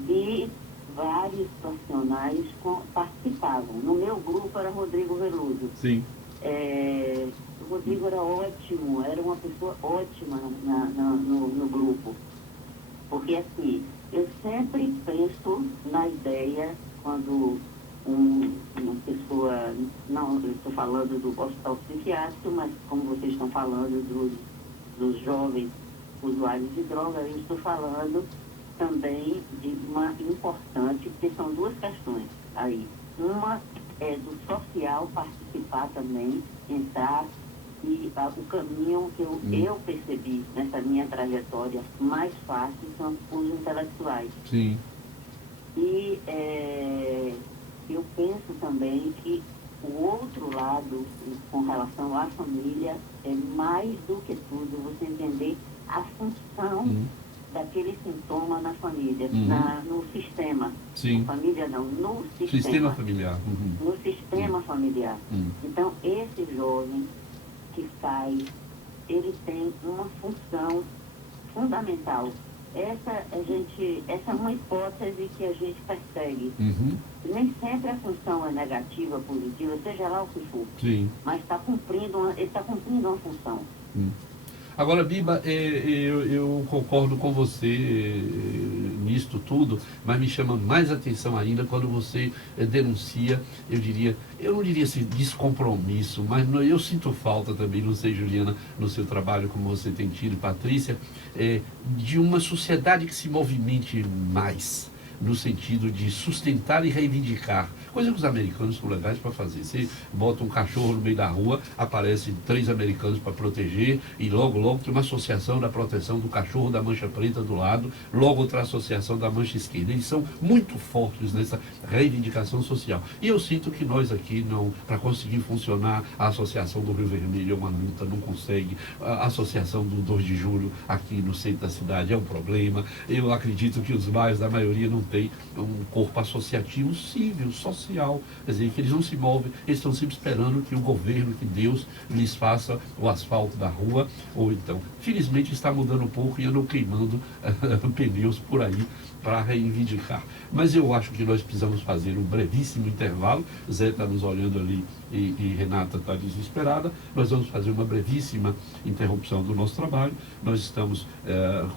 e vários profissionais participavam. No meu grupo era Rodrigo Veloso. Sim. O Rodrigo era ótimo, era uma pessoa ótima no grupo. Porque assim, eu sempre penso na ideia quando uma pessoa, não, eu estou falando do hospital psiquiátrico, mas como vocês estão falando dos jovens usuários de droga, eu estou falando também de uma importante, porque são duas questões aí. Uma é do social participar também, entrar, e o caminho que eu percebi nessa minha trajetória mais fácil são os intelectuais. Sim. E eu penso também que o outro lado, com relação à família, é mais do que tudo você entender a função daquele sintoma na família, no sistema. Sim. Família não, no sistema. Sistema familiar. No sistema familiar. Então, esse jovem que sai, ele tem uma função fundamental. Essa é uma hipótese que a gente persegue. Nem sempre a função é negativa, positiva, seja lá o que for. Sim. Mas ele está cumprindo uma função. Agora, Biba, eu concordo com você nisto tudo, mas me chama mais atenção ainda quando você denuncia, eu não diria assim, descompromisso, mas eu sinto falta também, não sei, Juliana, no seu trabalho, como você tem tido, Patrícia, de uma sociedade que se movimente mais, no sentido de sustentar e reivindicar, coisa que os americanos são legais para fazer. Você bota um cachorro no meio da rua, aparecem 3 americanos para proteger, e logo tem uma associação da proteção do cachorro da mancha preta do lado, logo outra associação da mancha esquerda. Eles são muito fortes nessa reivindicação social. E eu sinto que nós aqui, para conseguir funcionar, a Associação do Rio Vermelho é uma luta, não consegue. A Associação do 2 de Julho, aqui no centro da cidade, é um problema. Eu acredito que os bairros da maioria não tem um corpo associativo civil, social, quer dizer, que eles não se movem, eles estão sempre esperando que o governo, que Deus lhes faça o asfalto da rua, ou então, felizmente está mudando um pouco e andam queimando pneus por aí para reivindicar. Mas eu acho que nós precisamos fazer um brevíssimo intervalo. Zé está nos olhando ali e Renata está desesperada. Nós vamos fazer uma brevíssima interrupção do nosso trabalho. Nós estamos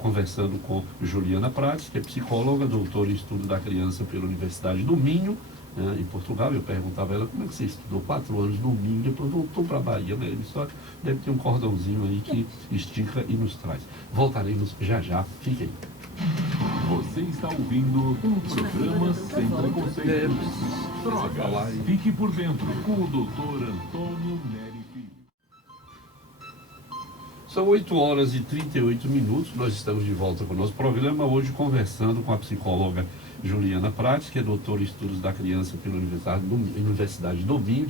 conversando com Juliana Prates, que é psicóloga, doutora em estudo da criança pela Universidade do Minho, em Portugal. Eu perguntava a ela como é que você estudou 4 anos no Minho, depois voltou para a Bahia, né? Só deve ter um cordãozinho aí que estica e nos traz. Voltaremos já, fiquem aí. Você está ouvindo um programa sem preconceitos. Drogas, fique por dentro com o Dr. Antônio Neri Filho. São 8h38. Nós estamos de volta com o nosso programa, hoje conversando com a psicóloga Juliana Prates, que é doutora em estudos da criança pela Universidade do Minho,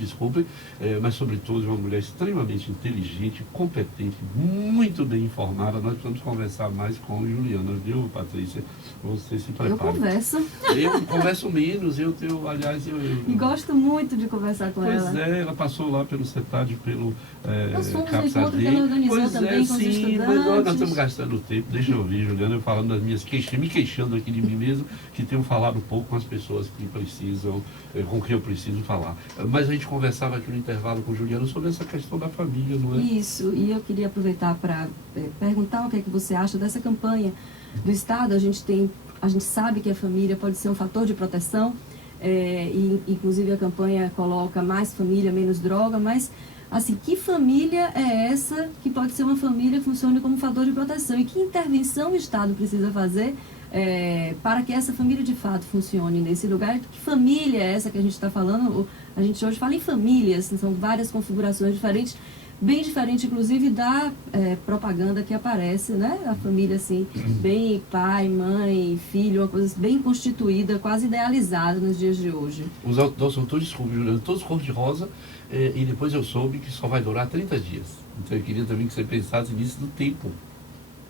mas sobretudo uma mulher extremamente inteligente, competente, muito bem informada. Nós precisamos conversar mais com Juliana, viu, Patrícia? Você se prepare. Eu converso. Eu converso menos, aliás... E gosto muito de conversar com ela. Pois é, ela passou lá pelo CETAD, pelo nós fomos no encontro que ela organizou também com os estudantes. Mas nós estamos gastando tempo. Deixa eu ouvir, Juliana, eu falando das minhas queixas, me queixando aqui de mim mesmo, que tenho falado um pouco com as pessoas que precisam, com quem eu preciso falar. Mas a gente conversava aqui no intervalo com o Juliano sobre essa questão da família, não é? Isso, e eu queria aproveitar para perguntar o que é que você acha dessa campanha do Estado. A gente sabe que a família pode ser um fator de proteção, e inclusive a campanha coloca mais família, menos droga, mas assim, que família é essa que pode ser uma família que funcione como fator de proteção? E que intervenção o Estado precisa fazer para que essa família de fato funcione nesse lugar? Que família é essa que a gente está falando? A gente hoje fala em famílias, são várias configurações diferentes, bem diferente inclusive da propaganda que aparece, né? A família assim, bem pai, mãe, filho, uma coisa bem constituída, quase idealizada nos dias de hoje. Os outdoors são todos, Juliano, todos cor de rosa, e depois eu soube que só vai durar 30 dias. Então eu queria também que você pensasse nisso do tempo.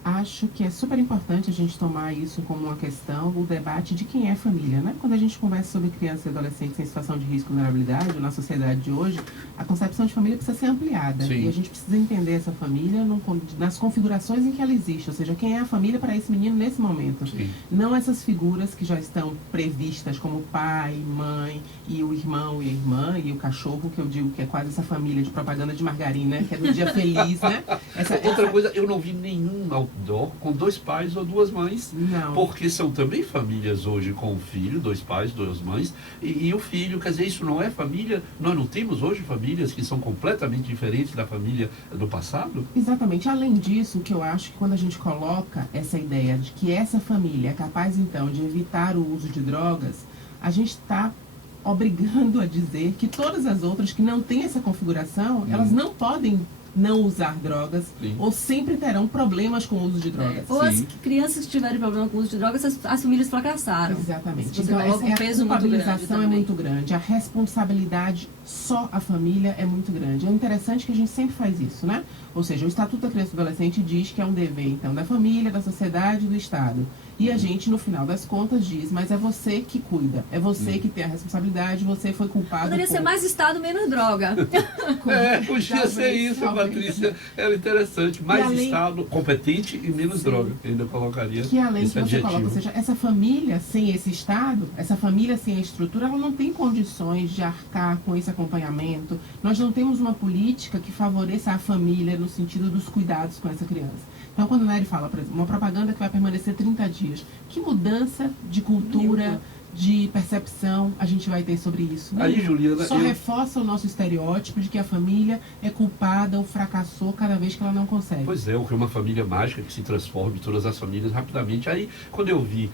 Acho que é super importante a gente tomar isso como uma questão, o debate de quem é família, né? Quando a gente conversa sobre crianças e adolescentes em situação de risco e vulnerabilidade, na sociedade de hoje, a concepção de família precisa ser ampliada. Sim. E a gente precisa entender essa família nas configurações em que ela existe, ou seja, quem é a família para esse menino nesse momento. Sim. Não essas figuras que já estão previstas como pai, mãe, e o irmão e a irmã, e o cachorro, que eu digo que é quase essa família de propaganda de margarina, né? Que é do dia feliz, né? Outra coisa, eu não vi nenhum outdoor com 2 pais ou 2 mães. Não. Porque são também famílias hoje com o filho, 2 pais, 2 mães, e o filho. Quer dizer, isso não é família. Nós não temos hoje famílias que são completamente diferentes da família do passado? Exatamente. Além disso, o que eu acho que quando a gente coloca essa ideia de que essa família é capaz, então, de evitar o uso de drogas, a gente está obrigando a dizer que todas as outras que não têm essa configuração, elas não podem não usar drogas, Sim. ou sempre terão problemas com o uso de drogas. Ou as crianças que tiverem problema com o uso de drogas, as famílias fracassaram. Exatamente. Você Então, coloca um peso a muito grande culpabilização é também. muito grande, a responsabilidade só a família é muito grande. É interessante que a gente sempre faz isso, né? Ou seja, o Estatuto da Criança e do Adolescente diz que é um dever, então, da família, da sociedade e do Estado. E a gente, no final das contas, diz, mas é você que cuida, é você que tem a responsabilidade, você foi culpado. Poderia ser mais Estado, menos droga. Podia ser isso, Patrícia. Era interessante. Mais Estado competente e menos droga. Eu ainda colocaria que além esse que você adjetivo. coloca, ou seja, essa família sem esse Estado, essa família sem a estrutura, ela não tem condições de arcar com esse acompanhamento. Nós não temos uma política que favoreça a família no sentido dos cuidados com essa criança. Então, quando o Nery fala, por exemplo, uma propaganda que vai permanecer 30 dias, que mudança de cultura, de percepção a gente vai ter sobre isso? Aí, Juliana, só reforça o nosso estereótipo de que a família é culpada ou fracassou cada vez que ela não consegue. Pois é, o que é uma família mágica que se transforma em todas as famílias rapidamente. Aí, quando eu vi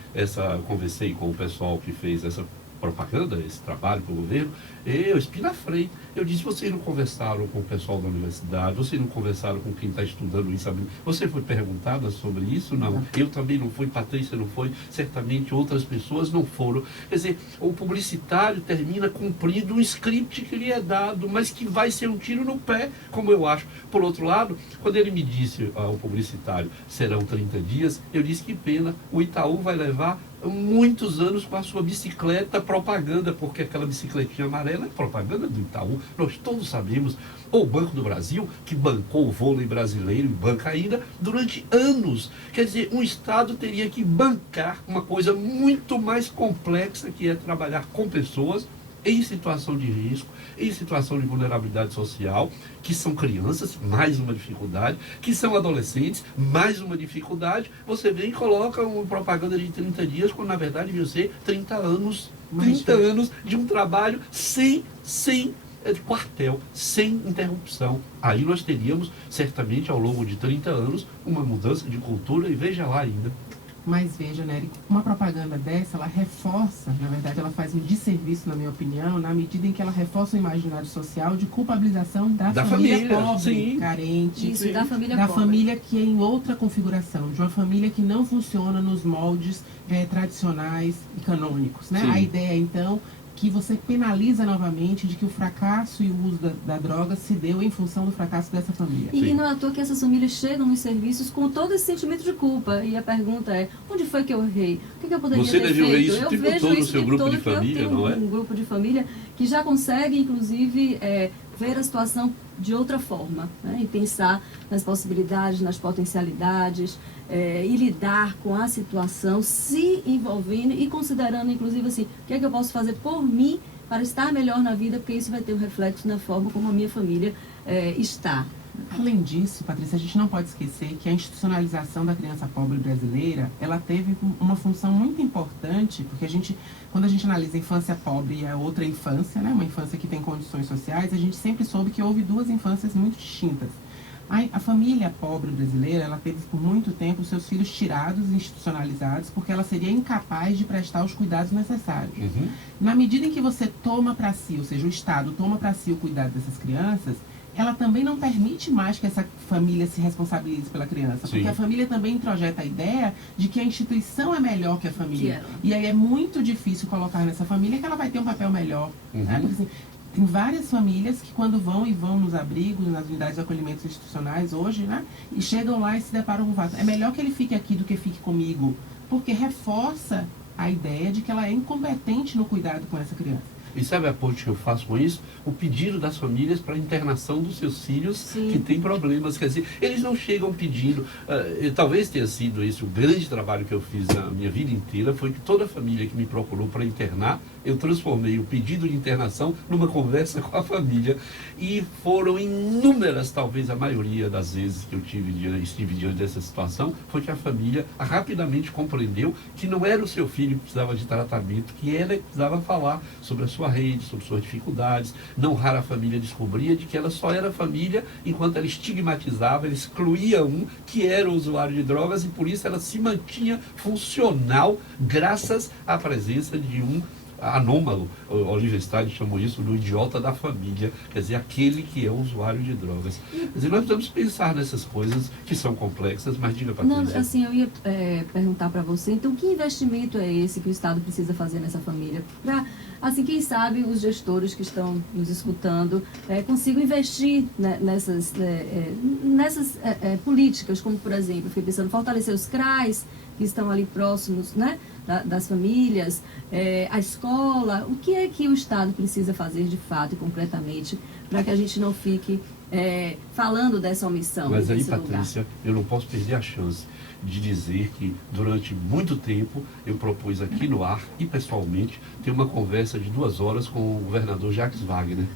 conversei com o pessoal que fez essa propaganda, esse trabalho para o governo, eu espinafrei. Eu disse, vocês não conversaram com o pessoal da universidade, vocês não conversaram com quem está estudando isso, sabe? Você foi perguntada sobre isso? Não. Eu também não fui, Patrícia não foi, certamente outras pessoas não foram. Quer dizer, o publicitário termina cumprindo um script que lhe é dado, mas que vai ser um tiro no pé, como eu acho. Por outro lado, quando ele me disse, ao publicitário, serão 30 dias, eu disse que pena, o Itaú vai levar muitos anos com a sua bicicleta propaganda, porque aquela bicicletinha amarela é propaganda do Itaú. Nós todos sabemos, ou o Banco do Brasil, que bancou o vôlei brasileiro e banca ainda durante anos. Quer dizer, um Estado teria que bancar uma coisa muito mais complexa, que é trabalhar com pessoas em situação de risco, em situação de vulnerabilidade social, que são crianças, mais uma dificuldade, que são adolescentes, mais uma dificuldade. Você vem e coloca uma propaganda de 30 dias, quando na verdade devia ser 30 anos, 30 anos de um trabalho sem quartel, sem interrupção. Aí nós teríamos, certamente, ao longo de 30 anos, uma mudança de cultura, e veja lá ainda. Mas veja, Nery, uma propaganda dessa, ela reforça, na verdade, ela faz um desserviço, na minha opinião, na medida em que ela reforça o imaginário social de culpabilização da família pobre, sim, carente, Isso, da família da pobre. família que é em outra configuração, de uma família que não funciona nos moldes tradicionais e canônicos, né? Sim. A ideia, então, que você penaliza novamente de que o fracasso e o uso da droga se deu em função do fracasso dessa família. E Sim. não é à toa que essas famílias chegam nos serviços com todo esse sentimento de culpa. E a pergunta é, onde foi que eu errei? O que eu poderia Você ter deve ver feito? isso o Eu tempo vejo todo no isso seu o tempo grupo de todo, que eu família, tenho não é? um grupo de família que já consegue, inclusive, ver a situação de outra forma, né? E pensar nas possibilidades, nas potencialidades, e lidar com a situação, se envolvendo e considerando, inclusive, assim, o que é que eu posso fazer por mim para estar melhor na vida, porque isso vai ter um reflexo na forma como a minha família está. Além disso, Patrícia, a gente não pode esquecer que a institucionalização da criança pobre brasileira, ela teve uma função muito importante, porque quando a gente analisa a infância pobre e a outra infância, né, uma infância que tem condições sociais, a gente sempre soube que houve duas infâncias muito distintas. A família pobre brasileira, ela teve por muito tempo os seus filhos tirados e institucionalizados, porque ela seria incapaz de prestar os cuidados necessários. Uhum. Na medida em que você toma para si, ou seja, o Estado toma para si o cuidado dessas crianças, ela também não permite mais que essa família se responsabilize pela criança. Sim. Porque a família também introjeta a ideia de que a instituição é melhor que a família. E aí é muito difícil colocar nessa família que ela vai ter um papel melhor. Uhum. Né? Porque, assim, tem várias famílias que quando vão nos abrigos, nas unidades de acolhimento institucionais hoje, né? E chegam lá e se deparam com o fato. É melhor que ele fique aqui do que fique comigo. Porque reforça a ideia de que ela é incompetente no cuidado com essa criança. E sabe a ponte que eu faço com isso? O pedido das famílias para a internação dos seus filhos Sim. que têm problemas. Quer dizer, eles não chegam pedindo. Talvez tenha sido esse o grande trabalho que eu fiz a minha vida inteira, foi que toda família que me procurou para internar, eu transformei o pedido de internação numa conversa com a família. E foram inúmeras, talvez a maioria das vezes que eu estive diante dessa situação, foi que a família rapidamente compreendeu que não era o seu filho que precisava de tratamento, que ela precisava falar sobre a sua rede, sobre suas dificuldades. Não rara a família descobria de que ela só era família enquanto ela estigmatizava, ela excluía um que era o usuário de drogas e por isso ela se mantinha funcional graças à presença de um anômalo. O Oliver Stein chamou isso do idiota da família, quer dizer, aquele que é o usuário de drogas. Quer dizer, nós precisamos pensar nessas coisas que são complexas, mas diga, Patrícia. Não, assim, eu ia perguntar para você, então, que investimento é esse que o Estado precisa fazer nessa família? Para, assim, quem sabe os gestores que estão nos escutando consigam investir, né, nessas políticas, como, por exemplo, eu fiquei pensando, fortalecer os CRAs, que estão ali próximos, né, das famílias, a escola. O que é que o Estado precisa fazer de fato e concretamente para que a gente não fique falando dessa omissão? Mas aí, nesse Patrícia, lugar? eu não posso perder a chance de dizer que durante muito tempo eu propus aqui no ar e pessoalmente ter uma conversa de 2 horas com o governador Jacques Wagner.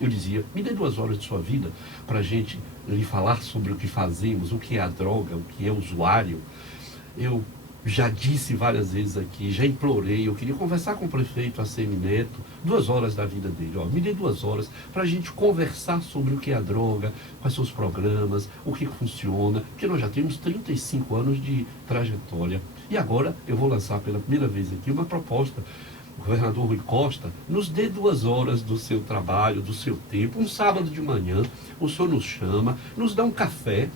Eu dizia, me dê 2 horas de sua vida para a gente lhe falar sobre o que fazemos, o que é a droga, o que é o usuário. Eu já disse várias vezes aqui, já implorei, eu queria conversar com o prefeito ACM Neto, 2 horas da vida dele. Me dê 2 horas para a gente conversar sobre o que é a droga, quais são os programas, o que funciona, porque nós já temos 35 anos de trajetória. E agora eu vou lançar pela primeira vez aqui uma proposta. O governador Rui Costa, nos dê 2 horas do seu trabalho, do seu tempo, um sábado de manhã, o senhor nos chama, nos dá um café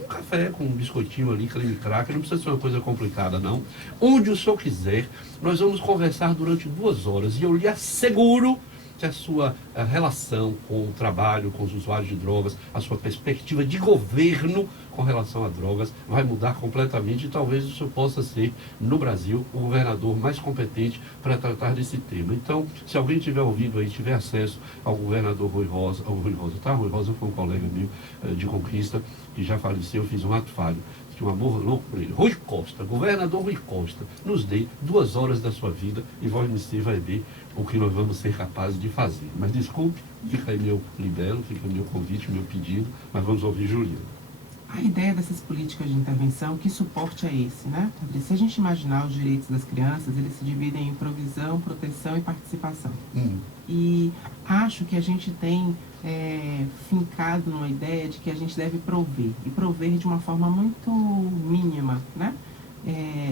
com um biscoitinho ali, creme cracker, não precisa ser uma coisa complicada não, onde o senhor quiser, nós vamos conversar durante 2 horas e eu lhe asseguro que a sua relação com o trabalho, com os usuários de drogas, a sua perspectiva de governo com relação a drogas vai mudar completamente e talvez o senhor possa ser, no Brasil, o governador mais competente para tratar desse tema. Então, se alguém tiver ouvido aí, tiver acesso ao governador Rui Rosa, Rui Rosa foi um colega meu de Conquista, que já faleceu, fiz um ato falho. Um amor louco por ele. Rui Costa, governador Rui Costa, nos dê 2 horas da sua vida e você vai ver o que nós vamos ser capazes de fazer. Mas desculpe, fica aí meu libelo, fica meu convite, meu pedido, mas vamos ouvir Juliana. A ideia dessas políticas de intervenção, que suporte é esse, né? Se a gente imaginar os direitos das crianças, eles se dividem em provisão, proteção e participação. E acho que a gente tem fincado numa ideia de que a gente deve prover, e prover de uma forma muito mínima, né?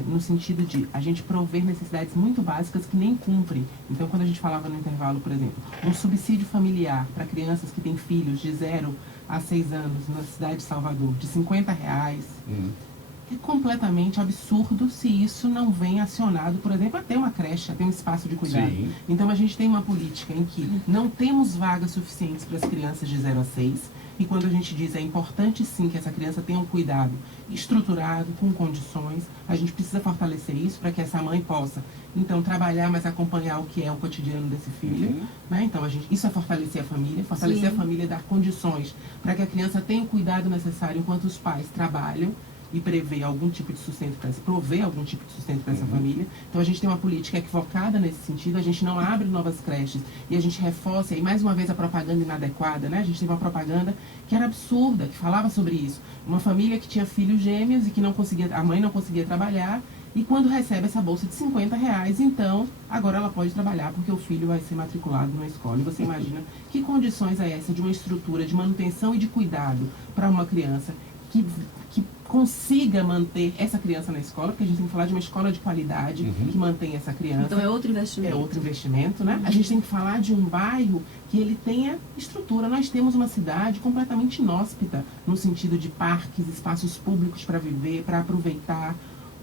no sentido de a gente prover necessidades muito básicas que nem cumprem. Então, quando a gente falava no intervalo, por exemplo, um subsídio familiar para crianças que têm filhos de 0 a 6 anos na cidade de Salvador, de R$50, é completamente absurdo se isso não vem acionado, por exemplo, a ter uma creche, a ter um espaço de cuidado. Sim. Então, a gente tem uma política em que não temos vagas suficientes para as crianças de 0 a 6, e quando a gente diz é importante sim que essa criança tenha um cuidado estruturado, com condições, a gente precisa fortalecer isso para que essa mãe possa, então, trabalhar, mas acompanhar o que é o cotidiano desse filho. Né? Então, isso é fortalecer a família, fortalecer a família, dar condições para que a criança tenha o cuidado necessário enquanto os pais trabalham e prever algum tipo de sustento prover algum tipo de sustento para essa família. Então a gente tem uma política equivocada nesse sentido, a gente não abre novas creches e a gente reforça, e mais uma vez a propaganda inadequada, né? A gente teve uma propaganda que era absurda, que falava sobre isso. Uma família que tinha filhos gêmeos e que não conseguia, a mãe não conseguia trabalhar, e quando recebe essa bolsa de R$50, então agora ela pode trabalhar porque o filho vai ser matriculado numa escola. E você imagina que condições é essa de uma estrutura de manutenção e de cuidado para uma criança que consiga manter essa criança na escola, porque a gente tem que falar de uma escola de qualidade que mantém essa criança. Então é outro investimento. É outro investimento, né? A gente tem que falar de um bairro que ele tenha estrutura. Nós temos uma cidade completamente inóspita, no sentido de parques, espaços públicos para viver, para aproveitar.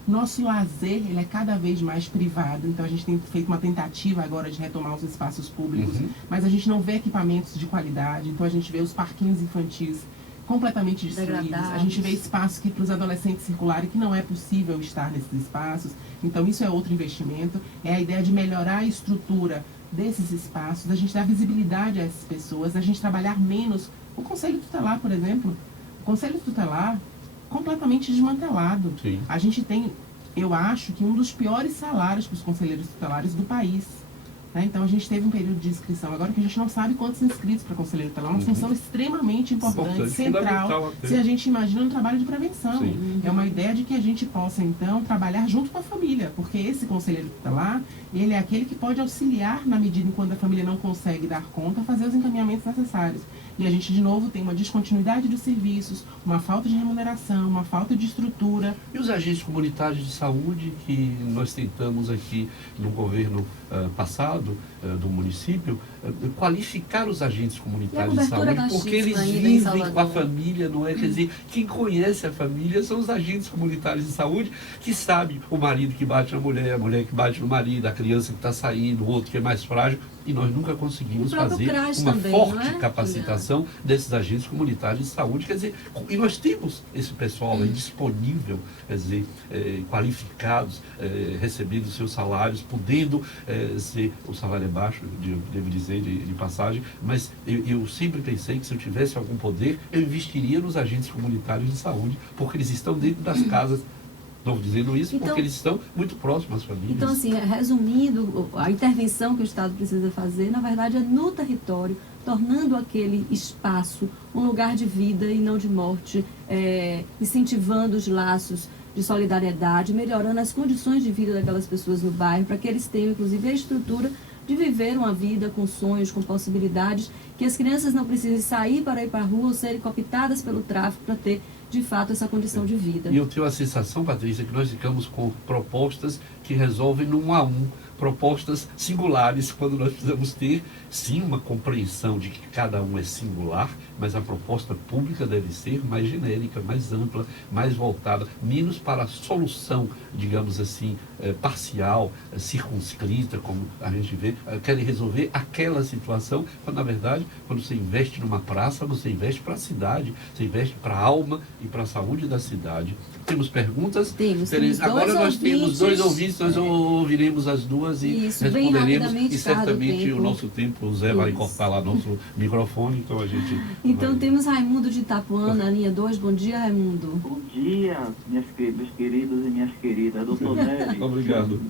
Nosso lazer, ele é cada vez mais privado, então a gente tem feito uma tentativa agora de retomar os espaços públicos, mas a gente não vê equipamentos de qualidade, então a gente vê os parquinhos infantis completamente destruídos. A gente vê espaços que para os adolescentes circularem que não é possível estar nesses espaços. Então isso é outro investimento. É a ideia de melhorar a estrutura desses espaços, a gente dar visibilidade a essas pessoas, a gente trabalhar menos. O Conselho Tutelar, por exemplo, o Conselho Tutelar completamente desmantelado. Sim. A gente tem, eu acho, que um dos piores salários para os conselheiros tutelares do país. Então a gente teve um período de inscrição agora que a gente não sabe quantos inscritos para conselheiro tutelar. É uma função extremamente importante, central, se a gente imagina um trabalho de prevenção. É uma ideia de que a gente possa, então, trabalhar junto com a família, porque esse conselheiro tutelar, ele é aquele que pode auxiliar na medida em quando a família não consegue dar conta, fazer os encaminhamentos necessários. E a gente, de novo, tem uma descontinuidade dos serviços, uma falta de remuneração, uma falta de estrutura. E os agentes comunitários de saúde que nós tentamos aqui no governo passado do município, qualificar os agentes comunitários de saúde, porque eles vivem com a família, não é? Quer dizer, quem conhece a família são os agentes comunitários de saúde, que sabem o marido que bate na mulher, a mulher que bate no marido, a criança que está saindo, o outro que é mais frágil, e nós nunca conseguimos fazer uma forte capacitação desses agentes comunitários de saúde. Quer dizer, e nós temos esse pessoal aí disponível, quer dizer, qualificados, recebendo seus salários, podendo ser, o salário é baixo, devo dizer, de passagem, mas eu sempre pensei que se eu tivesse algum poder, eu investiria nos agentes comunitários de saúde, porque eles estão dentro das casas. Estou dizendo isso porque eles estão muito próximos às famílias. Então, assim, resumindo, a intervenção que o Estado precisa fazer, na verdade, é no território, tornando aquele espaço um lugar de vida e não de morte, incentivando os laços de solidariedade, melhorando as condições de vida daquelas pessoas no bairro, para que eles tenham, inclusive, a estrutura de viver uma vida com sonhos, com possibilidades, que as crianças não precisem sair para ir para a rua ou serem cooptadas pelo tráfico para ter, de fato, essa condição de vida. E eu tenho a sensação, Patrícia, que nós ficamos com propostas que resolvem no 1 a 1, propostas singulares, quando nós precisamos ter, sim, uma compreensão de que cada um é singular, mas a proposta pública deve ser mais genérica, mais ampla, mais voltada, menos para a solução, digamos assim, parcial, circunscrita, como a gente vê, querem resolver aquela situação, quando na verdade, quando você investe numa praça, você investe para a cidade, você investe para a alma e para a saúde da cidade. Temos perguntas? Temos agora nós temos 2 ouvintes, nós ouviremos as duas e responderemos, e certamente o nosso tempo, o Zé vai cortar lá nosso microfone, então a gente... Então temos Raimundo de Itapuã na linha 2. Bom dia, Raimundo. Bom dia, meus queridos e minhas queridas. Doutor Nery. Obrigado.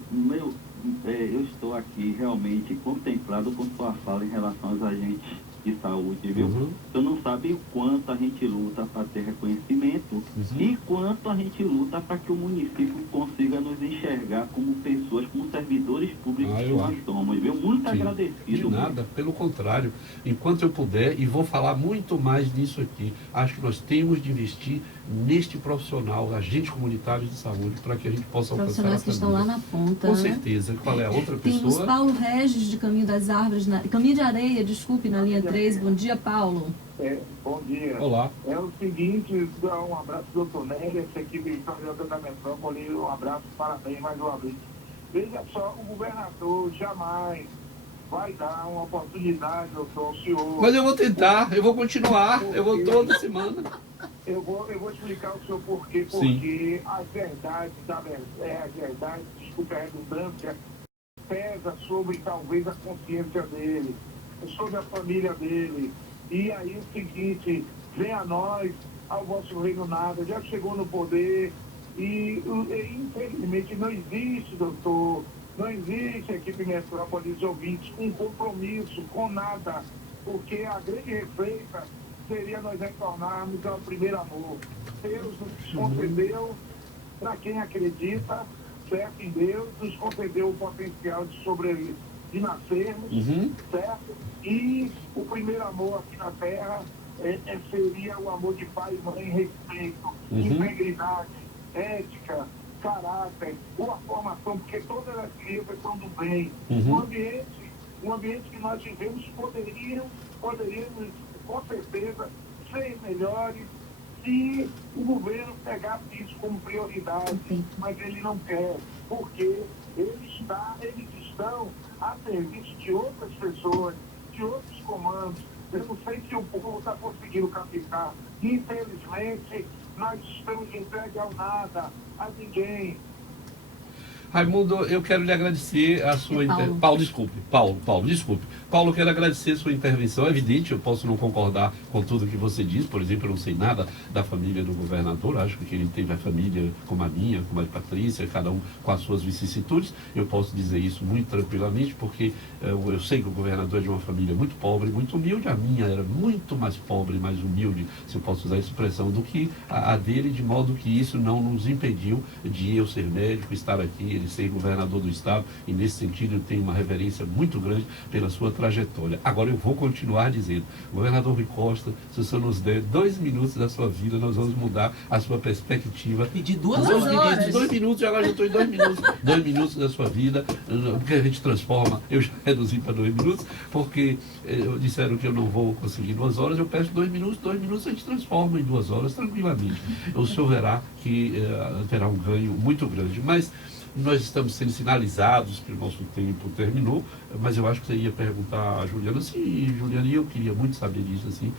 Eu estou aqui realmente contemplado com sua fala em relação aos agentes de saúde, viu? Você não sabe o quanto a gente luta para ter reconhecimento e quanto a gente luta para que o município consiga nos enxergar como pessoas, como servidores públicos que nós somos, viu? Muito agradecido. De nada, pelo contrário. Enquanto eu puder, e vou falar muito mais nisso aqui, acho que nós temos de investir neste profissional, agente comunitário de saúde, para que a gente possa alcançar Profissionais que estão lá na ponta. Com né? certeza. Qual é a outra pessoa? Temos Paulo Regis, de Caminho das Árvores, Caminho de Areia, desculpe, na linha 3. Bom dia, Paulo. Bom dia. Olá. É o seguinte, dá um abraço, doutor Nery, essa equipe historiadora da Metrópole, um abraço, parabéns mais uma vez. Veja só, o governador jamais vai dar uma oportunidade, doutor, ao senhor. Mas eu vou tentar, eu vou continuar, eu vou toda semana. Eu vou explicar ao senhor por quê. Porque a verdade, desculpa a redundância, pesa sobre talvez a consciência dele, sobre a família dele. E aí o seguinte, vem a nós, ao vosso reino nada, já chegou no poder e infelizmente não existe, doutor, não existe equipe Metrópole dos ouvintes, um compromisso com nada, porque a grande receita seria nós retornarmos ao primeiro amor. Deus nos concedeu, para quem acredita, certo, em Deus, nos concedeu o potencial de nascermos, certo? E o primeiro amor aqui na Terra seria o amor de pai e mãe, respeito, integridade, ética, caráter, boa formação, porque todas as crianças são do bem. O ambiente que nós vivemos poderíamos, com certeza, ser melhores se o governo pegasse isso como prioridade, mas ele não quer, porque eles estão a serviço de outras pessoas, de outros comandos. Eu não sei se o povo está conseguindo captar. Infelizmente, nós estamos entregues ao nada, a ninguém. Raimundo, eu quero lhe agradecer a sua intervenção. Paulo, desculpe. Paulo, quero agradecer a sua intervenção. É evidente, eu posso não concordar com tudo que você diz. Por exemplo, eu não sei nada da família do governador. Acho que ele teve a família como a minha, como a de Patrícia, cada um com as suas vicissitudes. Eu posso dizer isso muito tranquilamente, porque eu sei que o governador é de uma família muito pobre, muito humilde. A minha era muito mais pobre, mais humilde, se eu posso usar essa expressão, do que a dele, de modo que isso não nos impediu de eu ser médico, estar aqui, ele ser governador do estado, e nesse sentido eu tenho uma reverência muito grande pela sua trajetória. Agora eu vou continuar dizendo, governador Rui Costa, se o senhor nos der 2 minutos da sua vida, nós vamos mudar a sua perspectiva. E de 2 horas. 2 minutos, e agora já estou em 2 minutos. 2 minutos da sua vida, porque a gente transforma, eu já reduzi para 2 minutos, porque disseram que eu não vou conseguir 2 horas, eu peço 2 minutos a gente transforma em 2 horas tranquilamente. O senhor verá que terá um ganho muito grande. Mas nós estamos sendo sinalizados que o nosso tempo terminou, mas eu acho que você ia perguntar a Juliana. Sim, Juliana, e eu queria muito saber disso, assim,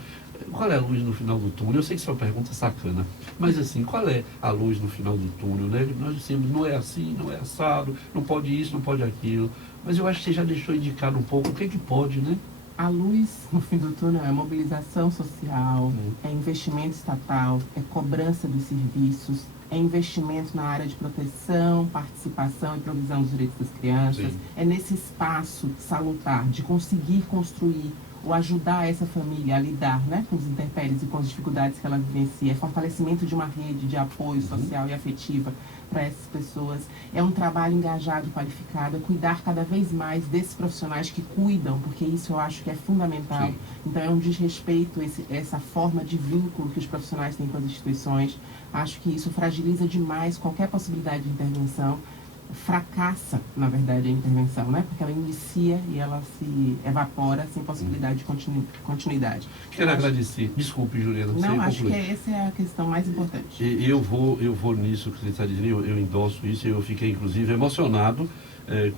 qual é a luz no final do túnel? Eu sei que isso é uma pergunta sacana, mas assim, qual é a luz no final do túnel, né? Nós dissemos, não é assim, não é assado, não pode isso, não pode aquilo, mas eu acho que você já deixou indicado um pouco o que é que pode, né? A luz no fim do túnel é mobilização social, é investimento estatal, é cobrança dos serviços, é investimento na área de proteção, participação e provisão dos direitos das crianças. Sim. É nesse espaço salutar de conseguir construir ou ajudar essa família a lidar, né, com os intempéries e com as dificuldades que ela vivencia. É fortalecimento de uma rede de apoio social e afetiva para essas pessoas. É um trabalho engajado, qualificado, é cuidar cada vez mais desses profissionais que cuidam, porque isso eu acho que é fundamental. Sim. Então é um desrespeito, essa forma de vínculo que os profissionais têm com as instituições. Acho que isso fragiliza demais qualquer possibilidade de intervenção. Fracassa, na verdade, a intervenção, né? Porque ela inicia e ela se evapora sem possibilidade de continuidade. Quero agradecer. Desculpe, Juliana. Não, acho que essa é a questão mais importante. Eu vou nisso que você está dizendo, eu endosso isso, eu fiquei, inclusive, emocionado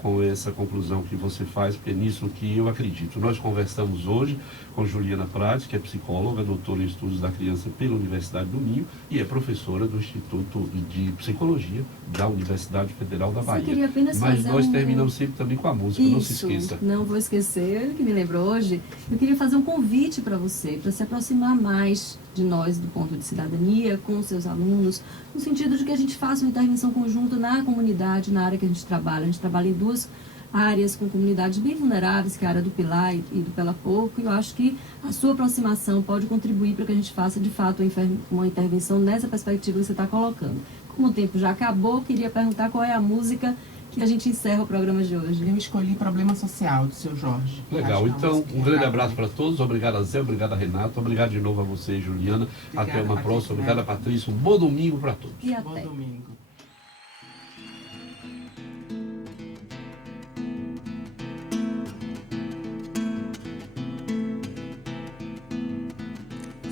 com essa conclusão que você faz, porque é nisso que eu acredito. Nós conversamos hoje com Juliana Prates, que é psicóloga, doutora em estudos da criança pela Universidade do Minho e é professora do Instituto de Psicologia da Universidade Federal da Bahia. Mas nós terminamos sempre também com a música, não se esqueça. Não vou esquecer, ele que me lembrou hoje. Eu queria fazer um convite para você, para se aproximar mais de nós do ponto de cidadania, com os seus alunos, no sentido de que a gente faça uma intervenção conjunta na comunidade, na área que a gente trabalha. A gente trabalha em 2 áreas com comunidades bem vulneráveis, que é a área do Pilar e do Pela Pouco, e eu acho que a sua aproximação pode contribuir para que a gente faça, de fato, uma intervenção nessa perspectiva que você está colocando. Como o tempo já acabou, queria perguntar qual é a música que a gente encerra o programa de hoje. Eu escolhi Problema Social, do seu Jorge. Legal, Acho que é uma então música um grande legal. abraço para todos, obrigado a Zé, obrigado a Renato, obrigado de novo a você, Juliana, Obrigada, até uma Patrícia. próxima, obrigado a Patrícia, um bom domingo para todos. E Bom até. domingo.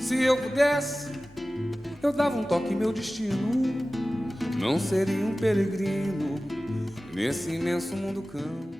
Se eu pudesse, eu dava um toque em meu destino. Não seria um peregrino nesse imenso mundo cão.